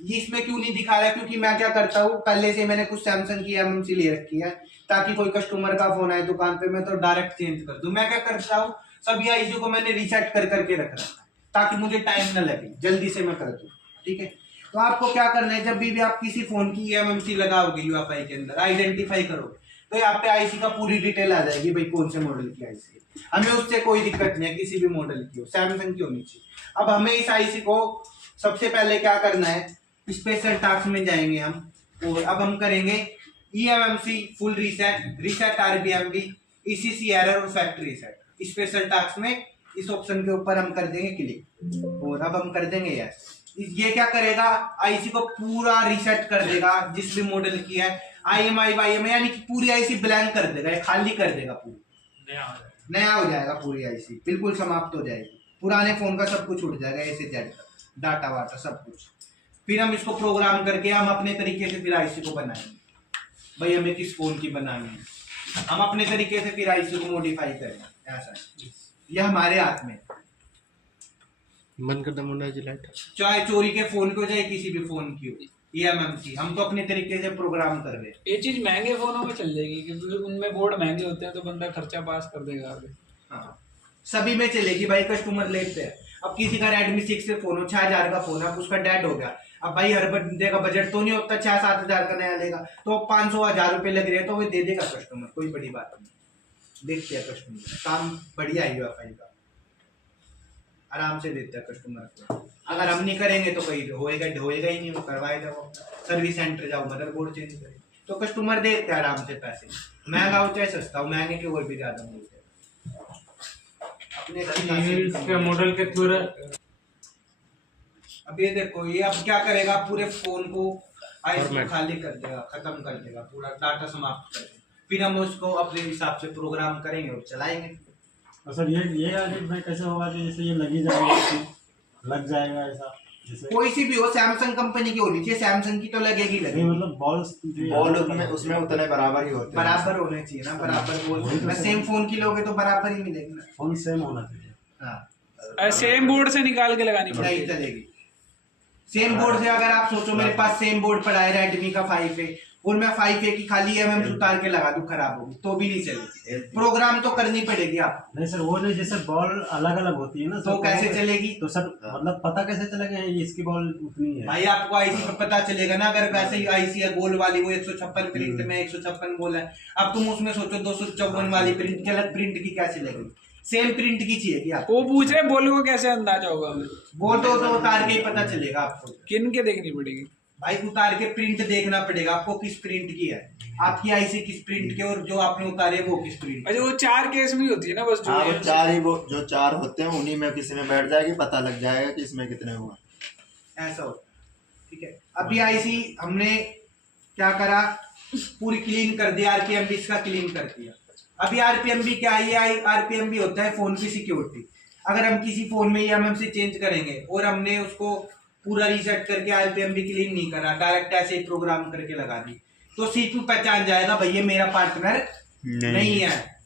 ये इसमें क्यों नहीं दिखा रहा है, क्योंकि मैं क्या करता हूँ, पहले से मैंने कुछ सैमसंग की MMC ले रखी है, ताकि कोई कस्टमर का फोन आए दुकान पे मैं तो डायरेक्ट चेंज कर दूं। मैं क्या करता हूँ, सभी आईसी को मैंने रीसेट कर करके रख रखा है, ताकि मुझे टाइम न लगे, जल्दी से मैं कर दूं, ठीक है। तो आपको क्या करना है, जब भी आप किसी फोन की MMC लगाओगे UFI के अंदर, आइडेंटिफाई करोगे, तो यहाँ पे आईसी का पूरी डिटेल आ जाएगी, भाई कौन से मॉडल की आईसी है। हमें उससे कोई दिक्कत नहीं है, किसी भी मॉडल की हो, सैमसंग की होनी चाहिए। अब हमें इस आईसी को सबसे पहले क्या करना है, स्पेशल टास्क में जाएंगे हम, और अब हम करेंगे EMMC full reset RBMB, ECC error और फैक्ट्री रीसेट। स्पेशल टास्क में इस ऑप्शन के ऊपर हम कर देंगे क्लिक, और अब हम कर देंगे यस। ये क्या करेगा, आईसी को पूरा रीसेट कर देगा, जिस भी मॉडल की है, IMI YMI, यानी कि पूरी आईसी ब्लैंक कर देगा, ये खाली कर देगा, पूरी नया हो जाएगा, पूरी आईसी बिल्कुल समाप्त हो जाएगी, पुराने फोन का सब कुछ उठ जाएगा, A से Z डाटा वाटा सब कुछ। फिर हम इसको प्रोग्राम करके हम अपने तरीके से फिर आईसी को बनाएंगे, भाई हमें किस फोन की बनानी है, हम अपने तरीके से फिर आईसी को मॉडिफाई करेंगे, ऐसा है। यह हमारे हाथ में, बंद कर दो मुंडा जी लाइट। चाहे चोरी के फोन की हो, चाहे किसी भी फोन की हो, EMMC हम तो अपने तरीके से प्रोग्राम कर रहे हैं। ये चीज महंगे फोनों में चल जाएगी, क्योंकि उनमें बोर्ड महंगे होते हैं, तो बंदा खर्चा पास कर देगा आगे। हाँ सभी में चलेगी भाई, कस्टमर लेते हैं। अब किसी का Redmi 6 से फोन हो, 6000 का फोन है, अब उसका डेड हो गया, अब भाई हर बंदे का बजट तो नहीं होता 6-7 हजार का नया लेगा, तो 500-1000 रुपए लग रहे हैं, तो वो दे देगा कस्टमर, कोई बड़ी बात नहीं। देखते हैं कस्टमर, काम बढ़िया है UFI का, आराम से देते हैं कस्टमर को। अगर हम नहीं करेंगे तो कोई होएगा ही नहीं, वो करवाएगा, वो सर्विस सेंटर जाओ, मदरबोर्ड चेंज करें, तो कस्टमर देते हैं आराम से पैसे, महंगा हो चाहे सस्ता हो, महंगे के वो भी ज्यादा मिलते हैं अपने मॉडल के थ्रू। अब ये देखो, ये अब क्या करेगा, पूरे फोन को आईसी को खाली कर देगा, खत्म कर देगा, पूरा डाटा समाप्त कर देगा, फिर हम उसको अपने हिसाब से प्रोग्राम करेंगे और चलाएंगे। तो सर ये आगे भाई कैसे होगा कि जैसे ये लगी जाएगा, लग जाएगा ऐसा, जैसे कोई सी भी हो, सैमसंग कंपनी की होनी चाहिए, सैमसंग की तो लगेगी नहीं लगेगी, मतलब बॉल्स बॉल उसमें उतने बराबर ही होते हैं, बराबर होने चाहिए ना, बराबर बोल, सेम फोन की लोगे तो बराबर ही मिलेगी ना। फोन सेम होना चाहिए। हाँ सेम बोर्ड से निकाल के लगानी नहीं पड़ेगी। चलेगी, सेम बोर्ड से अगर आप सोचो मेरे पास सेम बोर्ड पड़ा है Redmi का 5A, और मैं 5A की खाली MMC उतार के लगा दूं, खराब होगी तो भी नहीं चलेगी, प्रोग्राम तो करनी पड़ेगी आप। नहीं सर वो नहीं, जैसे बॉल अलग अलग होती है ना तो सर, कैसे चलेगी, तो सर मतलब पता कैसे चलेगा ये इसकी बॉल उतनी है? भाई आपको आईसी पर पता चलेगा ना, अगर वैसे ही आईसी है गोल वाली, वो 156 प्रिंट में 156 बोल है, अब तुम उसमें सोचो 254 वाली प्रिंट की, अलग प्रिंट की कैसे लगेगी, सेम प्रिंट की चाहिए कि आपको। वो पूछ रहे बोल को कैसे अंदाजा होगा हमें? वो तो उतार के ही पता चलेगा आपको, किन के देखनी पड़ेगी? भाई उतार के प्रिंट देखना पड़ेगा आपको, किस प्रिंट की है आपकी आईसी, किस प्रिंट की, और जो आपने उतारे वो किस प्रिंट। अच्छा वो 4 केस में ही होती है ना बस, हाँ वो जो चार ही, वो जो 4 होते हैं उन्हीं में किसी में बैठ जाएगी, पता लग जाएगा कि इसमें कितने हुआ। ऐसा होता ठीक है, अभी आईसी हमने क्या करा, पूरी क्लीन कर दिया, आरपीएम भी इसका क्लीन कर दिया। अभी आरपीएम भी क्या है, आरपीएम भी होता है फोन की सिक्योरिटी। अगर हम किसी फोन में एमएमसी चेंज करेंगे और हमने उसको पूरा रीसेट करके आरपीएम भी क्लीन नहीं करा, डायरेक्ट ऐसे ही प्रोग्राम करके लगा दी, तो सीपीयू पहचान जाएगा भाई ये मेरा पार्टनर नहीं है।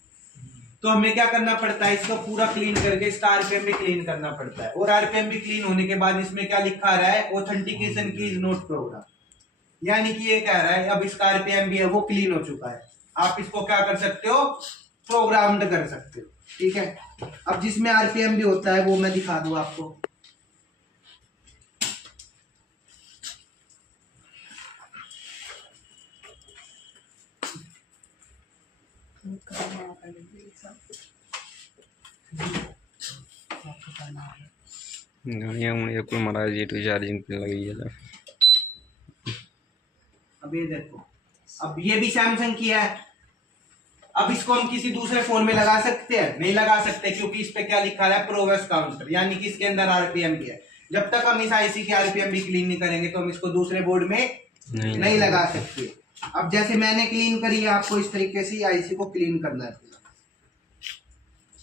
तो हमें क्या करना पड़ता है, इसको पूरा क्लीन करके इसका आरपीएम भी क्लीन करना पड़ता है। और आरपीएम भी क्लीन होने के बाद इसमें क्या लिखा रहा है, ऑथेंटिकेशन की इज नॉट प्रोग्राम, यानी कि ये कह रहा है अब इसका आरपीएम भी है वो क्लीन हो चुका है, आप इसको क्या कर सकते हो, प्रोग्राम्ड कर सकते हो। ठीक है, अब जिसमें आरपीएम भी होता है वो मैं दिखा दूं आपको। गाड़ियाँ मुड़िया कोई महाराज जी टू चार्जिंग पे लगी है। अब ये देखो, अब ये भी सैमसंग की है। अब इसको हम किसी दूसरे फोन में लगा सकते हैं, नहीं लगा सकते, क्योंकि इस पे क्या लिखा है, प्रोग्रेस काउंटर, यानी कि इसके अंदर आरपीएम भी है। जब तक हम इस आईसी के आरपीएम भी क्लीन नहीं करेंगे तो हम इसको दूसरे बोर्ड में नहीं लगा सकते। अब जैसे मैंने क्लीन करी है, आपको इस तरीके से आईसी को क्लीन करना है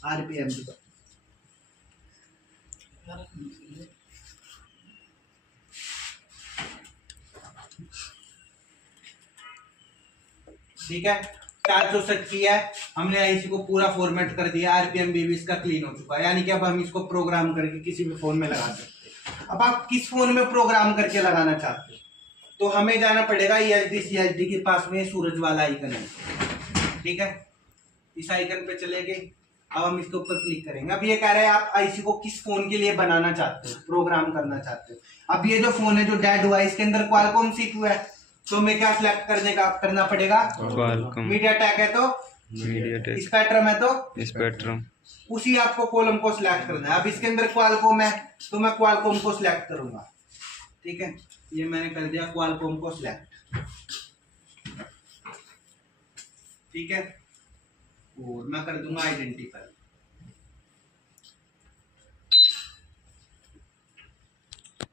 आरपीएम भी। ठीक है, 460 की है, हमने आईसी को पूरा फॉर्मेट कर दिया, आरपीएम भी इसका क्लीन हो चुका है, यानी कि अब हम इसको प्रोग्राम करके किसी भी फोन में लगा सकते हैं। अब आप किस फोन में प्रोग्राम करके लगाना चाहते हो, तो हमें जाना पड़ेगा ESD के पास में सूरज वाला आइकन है। ठीक है, इस आइकन पे चले गए, अब हम इसके ऊपर क्लिक करेंगे। अब ये कह रहे हैं आप आईसी को किस फोन के लिए बनाना चाहते हो, प्रोग्राम करना चाहते हो। अब ये जो फोन है जो डेड हुआ है, इसके अंदर क्वालकॉम CPU है, तो हमें क्या सिलेक्ट करना पड़ेगा, मीडियाटेक है तो मीडियाटेक, स्पेक्ट्रम है तो स्पेक्ट्रम, उसी आपको कॉलम को सिलेक्ट करना है। अब इसके अंदर क्वालकॉम है तो मैं क्वालकॉम को सिलेक्ट करूंगा। ठीक है, ये मैंने कर दिया क्वालकॉम को सिलेक्ट। ठीक है, और मैं कर दूंगा आइडेंटिफाई।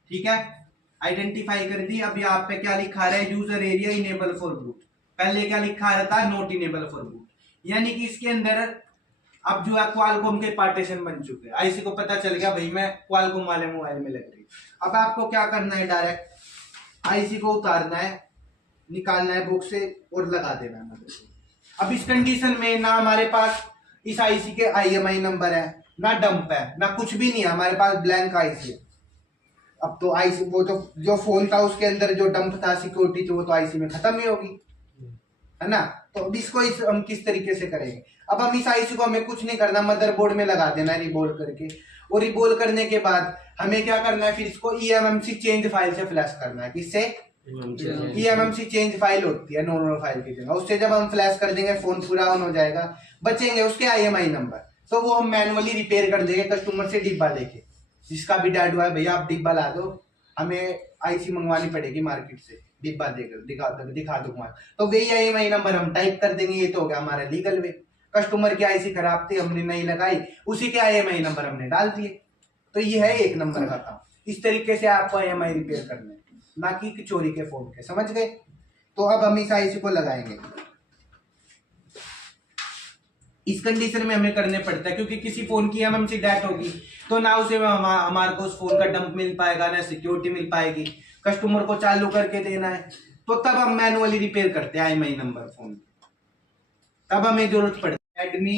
ठीक है, आइडेंटिफाई कर दी। अब यहाँ पे क्या लिखा रहा है, user area enable for boot. पहले क्या लिखा रहता है, नॉट इनेबल फॉर बूट, यानी कि इसके अंदर अब जो है क्वालकॉम के पार्टीशन बन चुके हैं। आईसी को पता चल गया भाई मैं क्वालकॉम वाले मोबाइल में लग रही। अब आपको क्या करना है, डायरेक्ट आईसी को उतारना है, निकालना है बुक से और लगा देना है। अब इस कंडीशन में ना हमारे पास इस आईसी के IMI नंबर है, ना डंप है, ना कुछ भी नहीं है, हमारे पास ब्लैंक आईसी है। अब तो आईसी वो तो जो फोन था उसके अंदर जो डंप था, सिक्योरिटी थी, वो तो आईसी में खत्म ही होगी, है ना। तो अब इसको हम किस तरीके से करेंगे, अब हम इस आईसी को हमें कुछ नहीं करना, मदरबोर्ड में लगा देना है रिबोल करके, और रिबोल करने के बाद हमें क्या करना है, फिर इसको eMMC चेंज फाइल से फ्लैश करना है। किससे, eMMC चेंज फाइल होती है नॉर्मल फाइल की जगह, उससे जब हम फ्लैश कर देंगे फोन पूरा ऑन हो जाएगा, बचेंगे उसके IMI नंबर, तो वो हम मैनुअली रिपेयर कर देंगे कस्टमर से डिब्बा लेके। जिसका भी डैड हुआ है, भैया आप डिब्बा ला दो, हमें आईसी मंगवानी पड़ेगी मार्केट से, डिब्बा देकर दिखा दूंगा, तो वही IMI नंबर हम टाइप कर देंगे। ये तो हो गया हमारा लीगल वे। कस्टमर की आईसी खराब थी, हमने नहीं लगाई, उसी के IMI नंबर हमने डाल दिए, तो ये है एक नंबर का काम। इस तरीके से आपको IMI रिपेयर करना है, ना कि चोरी के फोन के, समझ गए। तो अब हम इस आईसी को लगाएंगे, इस कंडीशन में हमें करने पड़ता है, क्योंकि किसी फोन की eMMC डेट होगी तो ना उसे हमारे को उस फोन का डंप मिल पाएगा, ना सिक्योरिटी मिल पाएगी, कस्टमर को चालू करके देना है, तो तब हम मैनुअली रिपेयर करते हैं IMI नंबर फोन, तब हमें जरूरत पड़ती है Redmi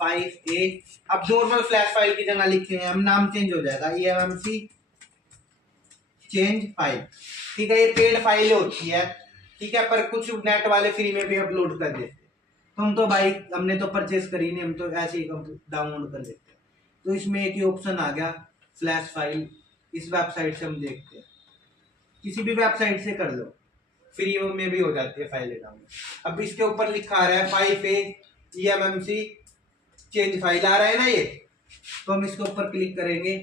5A। अब नॉर्मल फ्लैश फाइल की जगह लिखे हैं हम, नाम चेंज हो जाएगा eMMC चेंज फाइल। ठीक है, ये पेड फाइल होती है, ठीक है, पर कुछ नेट वाले फ्री में भी अपलोड कर देते हैं। हम तो भाई हमने तो परचेस करी नहीं, हम तो ऐसे ही डाउनलोड कर लेते हैं। तो इसमें एक ही ऑप्शन आ गया फ्लैश फाइल, इस वेबसाइट से हम देखते हैं, किसी भी वेबसाइट से कर लो, फ्री में भी हो जाती है फाइलें डाउनलोड। अब इसके ऊपर लिखा आ रहा है 5A eMMC चेंज फाइल आ रहा है ना ये, तो हम इसके ऊपर क्लिक करेंगे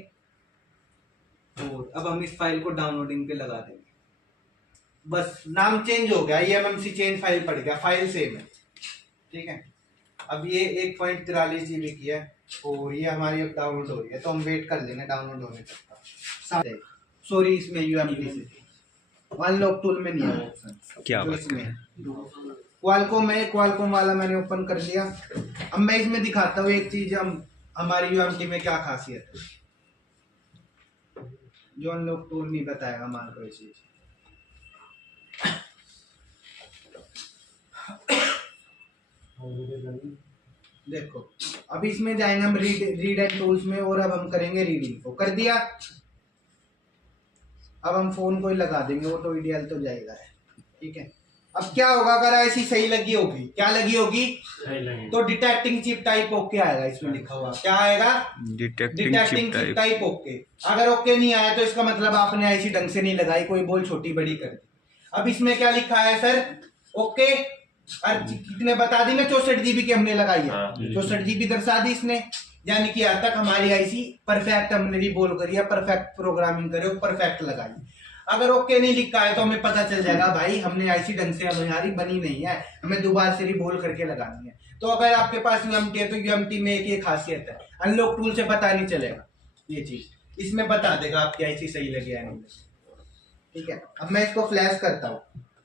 और अब हम इस फाइल को डाउनलोडिंग पे लगा देंगे। बस नाम चेंज हो गया, eMMC चेंज फाइल पड़ गया, फाइल सेम है। ठीक है, अब ये 1.43 GB की है और ये हमारी अब डाउनलोड हो रही है, तो हम वेट कर लेंगे डाउनलोड होने तक का। सॉरी इसमें यूएमटी से अनलॉक टूल में नहीं है वो ऑप्शन क्या जो बात इसमें है। क्वालकॉम वाला मैंने ओपन कर लिया। अब मैं इसमें दिखाता हूँ एक चीज, हम हमारी यूएमटी में क्या खासियत है जो अनलॉक टूल नहीं बताएगा मान लो ये चीज। देखो अब इसमें जाएंगे हम रीड एंड टूल्स में और अब हम करेंगे रीडिंग को कर दिया। अब हम फोन को ही लगा देंगे, ऑटो ईडीएल तो जाएगा है, ठीक है। अब क्या होगा अगर ऐसी सही लगी होगी, क्या लगी होगी तो डिटेक्टिंग चिप टाइप ओके आएगा, इसमें लिखा हुआ क्या आएगा डिटेक्टिंग चिप टाइप ओके। अगर ओके नहीं आया तो इसका मतलब आपने ऐसी ढंग से नहीं लगाई, कोई बोल छोटी बड़ी कर दी। अब इसमें क्या लिखा है सर ओके, और कितने बता दी ना 64 GB की हमने लगाई है, 64 GB दर्शा दी इसने, यानी कि आज तक हमारी आईसी परफेक्ट हमने भी बोल करी है, परफेक्ट प्रोग्रामिंग करे, परफेक्ट लगाई। अगर ओके नहीं लिखा है तो हमें पता चल जाएगा भाई हमने आईसी ढंग से हमारी बनी नहीं है, हमें दोबारा से रिबोल करके लगानी है। तो अगर आपके पास यूएमटी है तो यूएमटी में एक ये खासियत है, अनलॉक टूल से पता नहीं चलेगा, ये चीज इसमें बता देगा आपकी आईसी सही लगी है नहीं, ठीक है। अब मैं इसको फ्लैश करता हूँ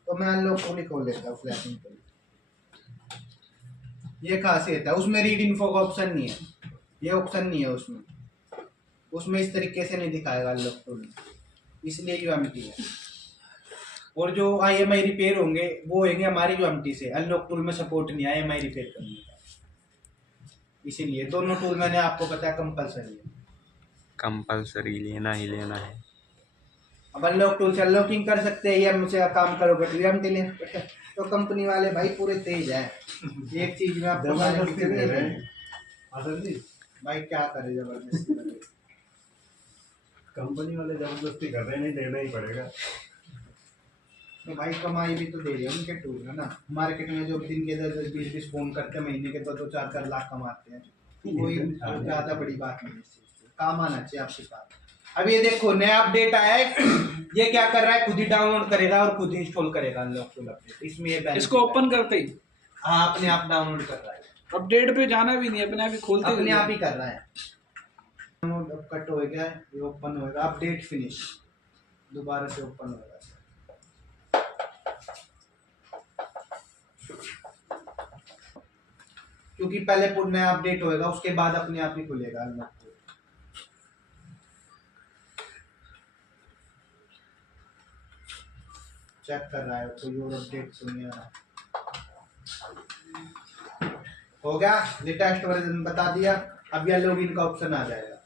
तो मैं अनलॉक टूल खोल लेता हूँ फ्लैशिंग के लिए, ये खासियत है। उसमें रीड इन्फो का ऑप्शन नहीं है, ये ऑप्शन नहीं है उसमें इस तरीके से नहीं दिखाएगा अनलॉक टूल, इसलिए यूएमटी है। और जो IMI रिपेयर होंगे वो होंगे हमारी यूएमटी से, अनलॉक टूल में सपोर्ट नहीं है IMI रिपेयर करने का, इसीलिए दोनों टूल मैंने आपको बताया कंपलसरी लेना ही लेना है। अब अनलॉक टूल से अनलॉकिंग कर सकते हैं, मुझसे काम करोगे तो यूएमटी लेना पड़ेगा। तो कंपनी वाले भाई पूरे तेज है, एक चीज में आपको भाई क्या करे जबरदस्ती करे। कंपनी वाले जबरदस्ती कर रहे हैं, नहीं देना ही पड़ेगा। तो भाई कमाई भी तो दे रहे हैं उनके टूल है ना। मार्केट में जो दिन के 10-20 फोन करते हैं, महीने के 2-4 लाख कमाते हैं, कोई ज्यादा बड़ी बात नहीं है, काम आना चाहिए आपके पास। अब ये देखो नया अपडेट आया है, ये क्या कर रहा है खुद ही डाउनलोड करेगा और खुद ही इंस्टॉल करेगा अनलॉक टूल अपडेट। इसमें ये इसको ओपन करते ही हाँ अपने आप डाउनलोड कर रहा है, अपडेट पे जाना भी नहीं, अपने आप ही खोलते अपने आप ही कर रहा है। डाउनलोड कट हो गया, ये ओपन होएगा, अपडेट फिनिश, दोबारा से ओपन होगा। क्योंकि पहले नया अपडेट होएगा उसके बाद अपने आप ही खुलेगा अनलॉक टूल। चेक कर रहा है कोई और अपडेट तो नहीं आ रहा। हो गया, लेटेस्ट वर्जन बता दिया। अब यह लॉगिन का ऑप्शन आ जाएगा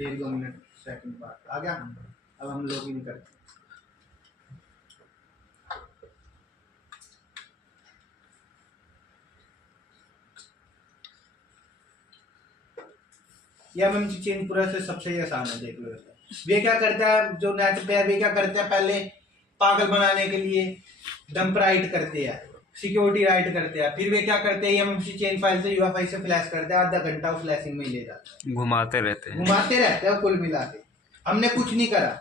1-2 मिनट सेकंड बाद आ गया। अब हम लॉगिन करते हैं। यह एमएमसी चेंज प्रोसेस सबसे आसान है, देख लो। वे क्या करता है जो नेट पे है, वे क्या करते हैं पहले पागल बनाने के लिए डंप राइट करते हैं, सिक्योरिटी राइट करते हैं, फिर वे क्या करते हैं एमएमसी चेन फाइल से यूएफआई से फ्लैश करते हैं, आधा घंटा वो फ्लैशिंग में ले जाते हैं, घुमाते रहते हैं कुल मिला के। हमने कुछ नहीं करा,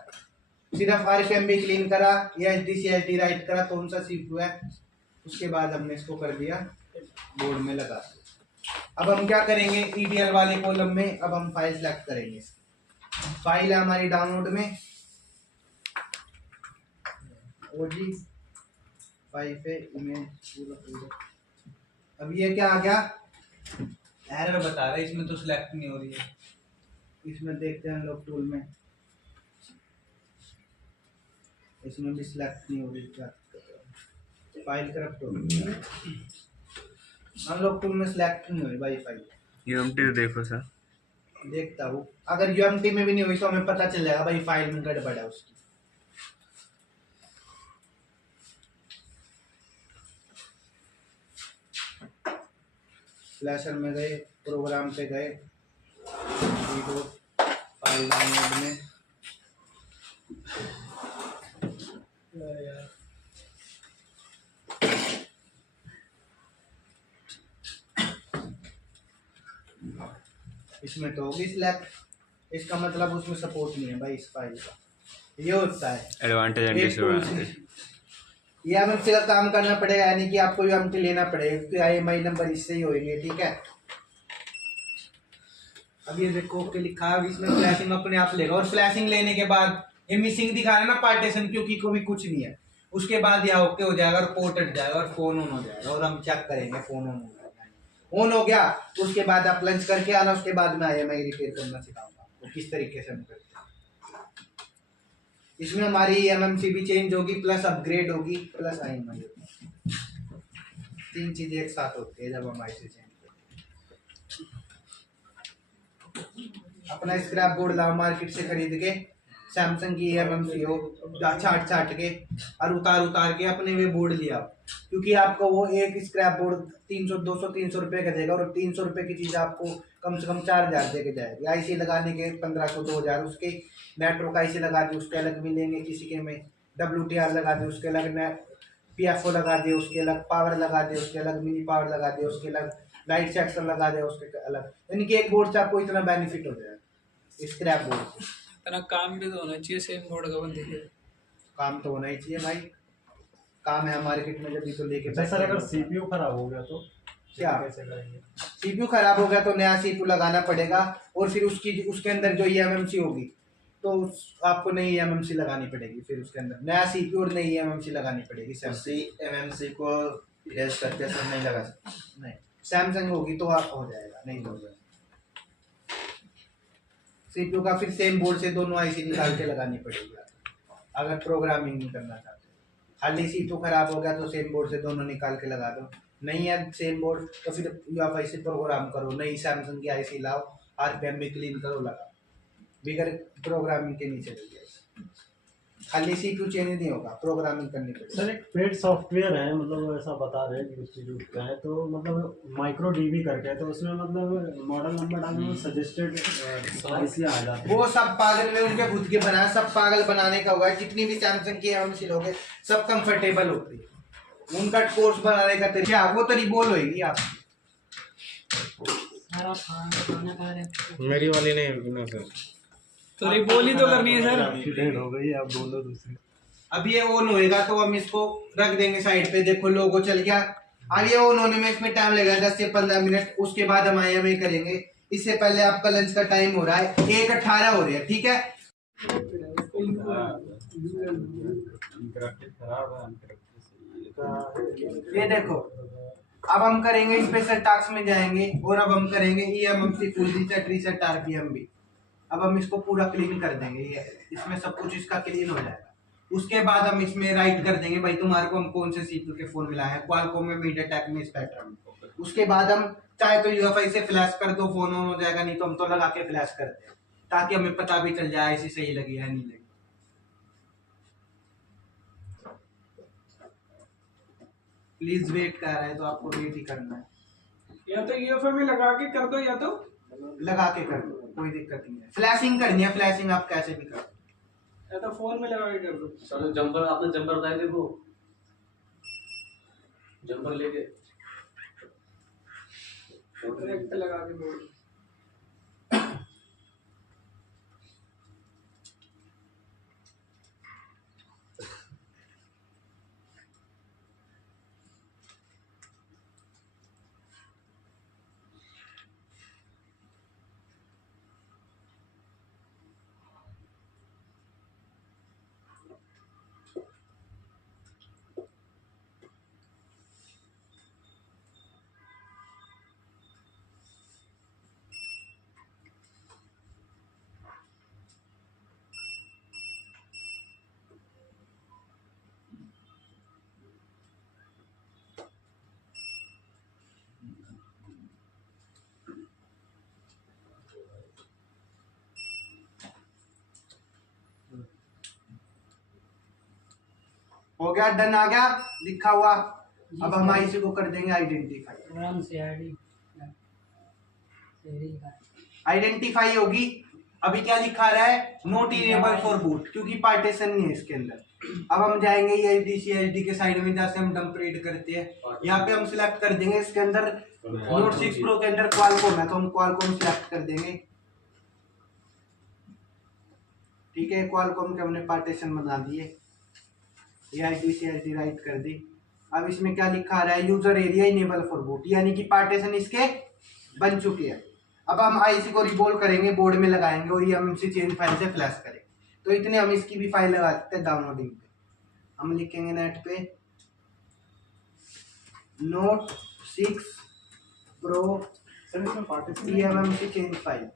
सिर्फ RFMB क्लीन करा या HDCLT राइट करा, कौन सा CPU है, उसके बाद हमने इसको कर दिया बोर्ड में लगा। अब हम क्या करेंगे EDL वाले कॉलम में, अब हम फाइल सेलेक्ट करेंगे। फाइल है हमारी डाउनलोड में OG 5 है इमेज। अब ये क्या आ गया, एरर बता रहा है, इसमें तो सिलेक्ट नहीं हो रही है। इसमें देखते हैं लोग टूल में, इसमें भी सिलेक्ट नहीं हो रही, क्या फाइल करप्ट हो रही है। हम लोग टूल में सिलेक्ट नहीं हो रही भाई फाइल। यूएमटी देखो सर, देखता हूँ, अगर यूएमटी में भी नहीं हुई तो हमें पता चल जाएगा भाई फाइल में गड़बड़ है उसकी। फ्लैशर में गए, प्रोग्राम पे गए, फाइल डाउनलोड में इसमें तो होगी सिलेक्ट, इसका मतलब उसमें सपोर्ट नहीं है भाई इस फाइल का। ये होता है एडवांटेज एंड डिसएडवांटेज। ये एमएमसी का काम करना पड़ेगा, यानी कि आपको यूएमटी लेना पड़ेगा, क्योंकि IMI नंबर इससे ही होंगे, ठीक है। अब ये देखो के लिखा है, इसमें फ्लैशिंग अपने आप लेगा, और फ्लैशिंग लेने के बाद ये मिसिंग दिखा रहा है ना पार्टीशन, क्योंकि कोई कुछ नहीं है। उसके बाद यह ओके हो जाएगा और पोर्ट हट जाएगा और फोन ऑन हो जाएगा और हम चेक करेंगे फोन ऑन हो गया। ऑन हो गया उसके बाद आप लंच करके आना, उसके बाद में IMI रिपेयर करना सिखाऊंगा आपको किस तरीके से हम करते हैं। इसमें हमारी MMC भी चेंज होगी, प्लस अपग्रेड होगी, प्लस IMI होगी। 3 चीजें एक साथ होती है जब हम IC चेंज करते हैं। अपना स्क्रैप बोर्ड लाओ मार्केट से खरीद के, सैमसंग की MMC हो, छाट के और उतार के अपने वे बोर्ड लिया, क्योंकि आपको वो एक स्क्रैप बोर्ड 200-300 रुपये का देगा और 300 रुपये की चीज़ आपको कम से कम 4000 दे के जाएगी। IC लगाने के 1500-2000 उसके, नेटवर्क IC लगा दी उसके अलग मिलेंगे, किसी के में WTR लगा दे उसके अलग, PFO लगा दे उसके अलग, पावर लगा दे उसके अलग, मिनी पावर लगा दे उसके अलग, लाइट सेक्टर लगा दे उसके अलग। यानी कि एक बोर्ड से आपको इतना बेनिफिट हो जाएगा स्क्रैप बोर्ड से। इतना काम भी तो होना चाहिए सेम बोर्ड का बंदे के। काम तो होना ही चाहिए भाई, काम है मार्केट में जब भी तो लेके अच्छा सर, अगर CPU खराब हो गया तो क्या कैसे करेंगे? CPU खराब हो गया तो नया CPU लगाना पड़ेगा और फिर उसके अंदर जो MMC होगी तो आपको नई MMC लगानी पड़ेगी, फिर उसके अंदर नया CPU और नई MMC लगानी पड़ेगी। उसी MMC को इरेज करके सब नहीं लगा सकते। नहीं, सैमसंग होगी तो आप हो जाएगा, नहीं होगा। CPU का फिर सेम बोर्ड से दोनों IC निकाल के लगानी पड़ेगी अगर प्रोग्रामिंग नहीं करना चाहते। खाली CPU खराब हो गया तो सेम बोर्ड से दोनों निकाल के लगा दो, नहीं है सेम बोर्ड तो फिर UEFI से प्रोग्राम करो, नई सैमसंग की IC लाओ, RPM भी क्लीन करो, लगाओ, बिगर प्रोग्रामिंग के नीचे लग जाएगा। खाली CPU चेंज नहीं होगा, प्रोग्रामिंग करनी पड़ेगी। सर एक पेड सॉफ्टवेयर है, मतलब ऐसा बता रहे हैं कि इंस्टीट्यूट का है, तो मतलब माइक्रो DB करके है, तो उसमें मतलब मॉडल नंबर डालने में सजेस्टेड IC आ जाती है। वो सब पागल में उनके खुद के बनाया, सब पागल बनाने का हुआ है। जितनी भी सैमसंग की MMC लोग हैं सब कंफर्टेबल होती है, उनका कोर्स बनाने का तरीका वो तो रिबोल होगी आप। मेरी वाली नहीं होगी ना सर, तो रिबोल ही तो करनी है सर। डेढ़ हो गई, आप बोलो दूसरी। अब ये ऑन होएगा तो हम इसको रख देंगे साइड पे, देखो लोगो चल गया। और ये ऑन होने में इसमें टाइम लगेगा 10 से 15 मिनट, उसके बाद हम IMI करेंगे। इससे पहले आपका लंच का टाइम हो रहा है, 1:18 हो रही है, ठीक है। ये देखो अब हम करेंगे स्पेशल टास्क में जाएंगे और अब हम करेंगे MMC फुल रीसेट RPM भी। अब हम इसको पूरा क्लीन कर देंगे, ये इसमें सब कुछ इसका क्लीन हो जाएगा। उसके बाद हम इसमें राइट कर देंगे भाई तुम्हारे को हम कौन से CPU के फोन मिला है, क्वालकॉम में, मीडियाटेक में, स्पेक्ट्रम में। उसके बाद हम चाहे तो UEFI से फ्लैश कर दो, फोन ऑन हो जाएगा, नहीं तो हम तो लगा के फ्लैश करते हैं ताकि हमें पता भी चल जाए IC सही लगी है नहीं लगी। प्लीज वेट कर रहा है तो आपको वेट ही करना है, या तो UEFI में लगा के कर दो या तो लगा के कर दो, कोई दिक्कत नहीं है। फ्लैशिंग करनी है, फ्लैशिंग आप कैसे भी कर दो, या तो फोन में लगा के कर दो। सर जंपर आपने जंपर बताया, देखो जंपर लेके डायरेक्ट लगा के बोल। हो गया, डन आ गया लिखा हुआ। अब हम IC को कर देंगे आइडेंटिफाई होगी। अभी क्या लिखा रहा है, नोट इनेबल फॉर बूट, क्योंकि पार्टीशन नहीं है इसके अंदर। अब हम जाएंगे ये DCHD के साइड में जहाँ से हम डंप रीड करते हैं, यहाँ पे हम सिलेक्ट कर देंगे इसके अंदर नोट 6 Pro के अंदर क्वालकॉम है तो हम क्वालकॉम सिलेक्ट कर देंगे, ठीक है। क्वालकॉम के हमने पार्टीशन बना दिए, ये DCHD राइट कर दी। अब इसमें क्या लिखा रहा है, user area enable for boot, यानी कि पार्टीशन इसके बन चुके हैं। अब हम IC को रिबोल करेंगे, बोर्ड में लगाएंगे और ये MMC चेंज फाइल से फ्लैश करेंगे। तो इतने हम इसकी भी फाइल लगा सकते हैं डाउनलोडिंग पे। हम लिखेंगे नेट पे Note 6 Pro सर इसमें पार्टीशन eMMC चेंज फाइल।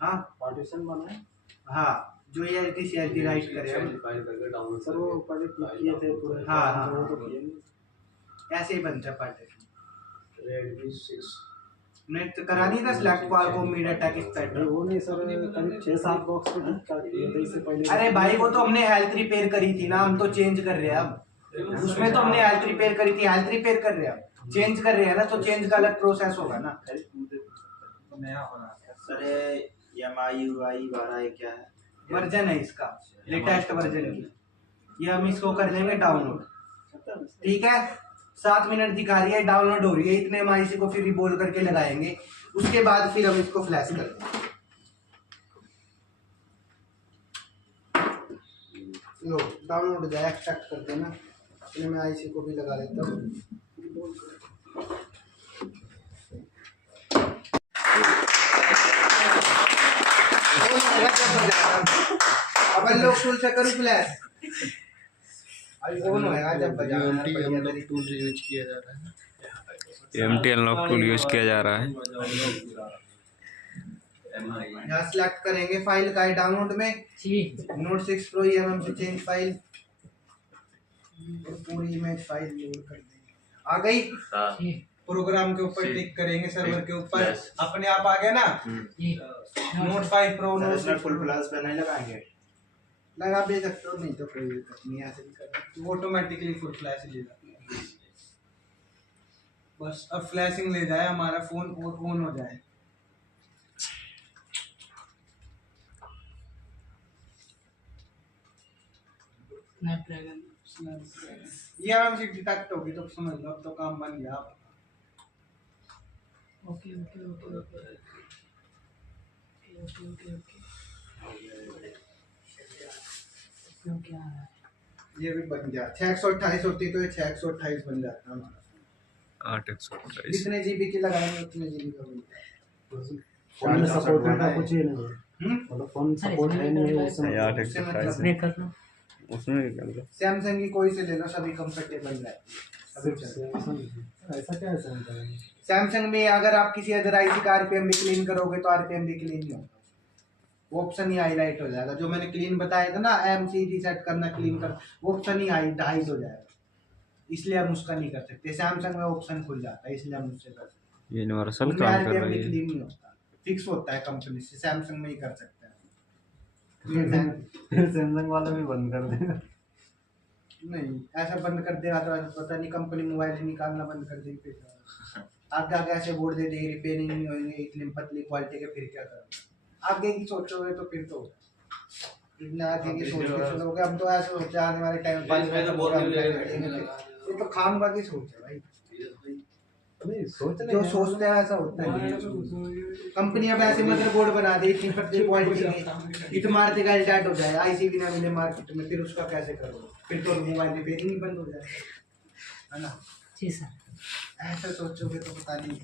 हाँ पार्टीशन बना है हाँ, जो ये CLT राइट करे हम। फाइल करके डाउनलोड सर, वो पहले क्लिक किए थे पूरे। हाँ, वो तो किए नहीं। ऐसे ही बनता है पार्टीशन। Redmi 6 नेट करा दी था सिलेक्ट क्वालकॉम मीडियाटेक नहीं, स्पेक्ट्रम। वो नहीं सर, करीब 6-7 बॉक्स को ठीक ठाक किए थे इससे पहले। अरे भाई वो तो हमने हेल्थ रिपेयर करी थी ना, हम तो चेंज कर रहे हैं अब। उसमें तो हमने हेल्थ रिपेयर करी थी, हेल्थ रिपेयर कर रहे हैं अब, चेंज कर रहे हैं ना, तो चेंज का अलग प्रोसेस होगा ना। नया होना सर, MI UI 12 क्या है? वर्जन है इसका, लेटेस्ट वर्जन की। ये हम इसको कर लेंगे डाउनलोड, ठीक है। 7 मिनट दिखा रही है, डाउनलोड हो रही है। इतने हम इसी को फिर रिबोल करके लगाएंगे, उसके बाद फिर हम इसको फ्लैश कर देंगे। लो डाउनलोड हो जाए, एक्सट्रैक्ट कर देना। इसलिए मैं आईसी को भी लगा लेता हूँ। अपन लोग फुल से करूँ फ्लैश, आईफोन होएगा जब बजाना अनलॉक टूल यूज किया जा रहा है। एमटी अनलॉक टूल यूज किया जा रहा है। यहाँ सिलेक्ट करेंगे फाइल का है डाउनलोड में Note 6 Pro eMMC change file, और पूरी इमेज फाइल लोड कर देंगे। आ गई। प्रोग्राम के ऊपर टिक करेंगे, सर्वर के ऊपर अपने आप आ गया ना। Note 5 Pro सर, Note इसमें 6 फुल फ्लैश पे नहीं लगाएंगे? लगा भी सकते हो, नहीं तो कोई दिक्कत नहीं है, ऐसे भी कर वो ऑटोमेटिकली फुल फ्लैश ले जाती है। बस अब फ्लैशिंग ले जाए हमारा फोन और ऑन हो जाए। ये आराम से डिटेक्ट होगी तो समझ लो अब तो काम बन गया। Okay okay okay okay okay okay आ रहा है। ये भी बन गया। 628 होती तो ये 628 बन जाता हमारा। 828 जितने जीबी की लगाएंगे उतने जीबी का बन जाएगा। फोन सपोर्ट का कुछ ही नहीं है, हम्म? मतलब फोन सपोर्ट है नहीं है उसमें। 828 उसमें भी कर लो। सैमसंग की कोई से ले लो, सभी कंफर्टेबल है। ऐसा क्या है सैमसंग? सैमसंग में अगर आप किसी अदर आईसी का आरपीएम भी क्लीन करोगे तो आरपीएम भी क्लीन नहीं होगा, वो ऑप्शन ही हाईलाइट हो जाएगा। जो मैंने क्लीन बताया था ना, एमसीडी सेट करना क्लीन कर, वो ऑप्शन ही हाइड हो जाएगा, इसलिए हम उसका नहीं कर सकते। सैमसंग में ऑप्शन खुल जाता है, इसलिए हम उससे कर सकते हैं। यूनिवर्सल काम कर आरपीएम रही भी है। क्लीन नहीं होता, फिक्स होता है कंपनी से। सैमसंग में ही कर सकते हैं। सैमसंग वाला भी बंद कर देगा। नहीं, ऐसा बंद कर देगा तो पता नहीं, कंपनी मोबाइल ही निकालना बंद कर देगी। फिर आगे आगे ऐसे बोर्ड दे देगी, रिपेयरिंग नहीं होंगे इतनी पतली क्वालिटी के, फिर क्या करोगे? आगे की सोचोगे तो फिर तो इतना आगे की सोच के चलोगे। हम तो ऐसे सोचे आने वाले टाइम ये तो खामगा की सोच है भाई। नहीं सोचने जो सोचते हैं ऐसा होता है। कंपनियां भी ऐसे मदरबोर्ड बना दे इतनी पतली क्वालिटी की, इट मारते का डेड हो जाए, आईसी भी ना मिले मार्केट में, फिर उसका कैसे करोगे? फिर तो मोबाइल रिपेयरिंग ही बंद हो जाए, है ना? जी सर। ऐसा सोचोगे तो पता नहीं।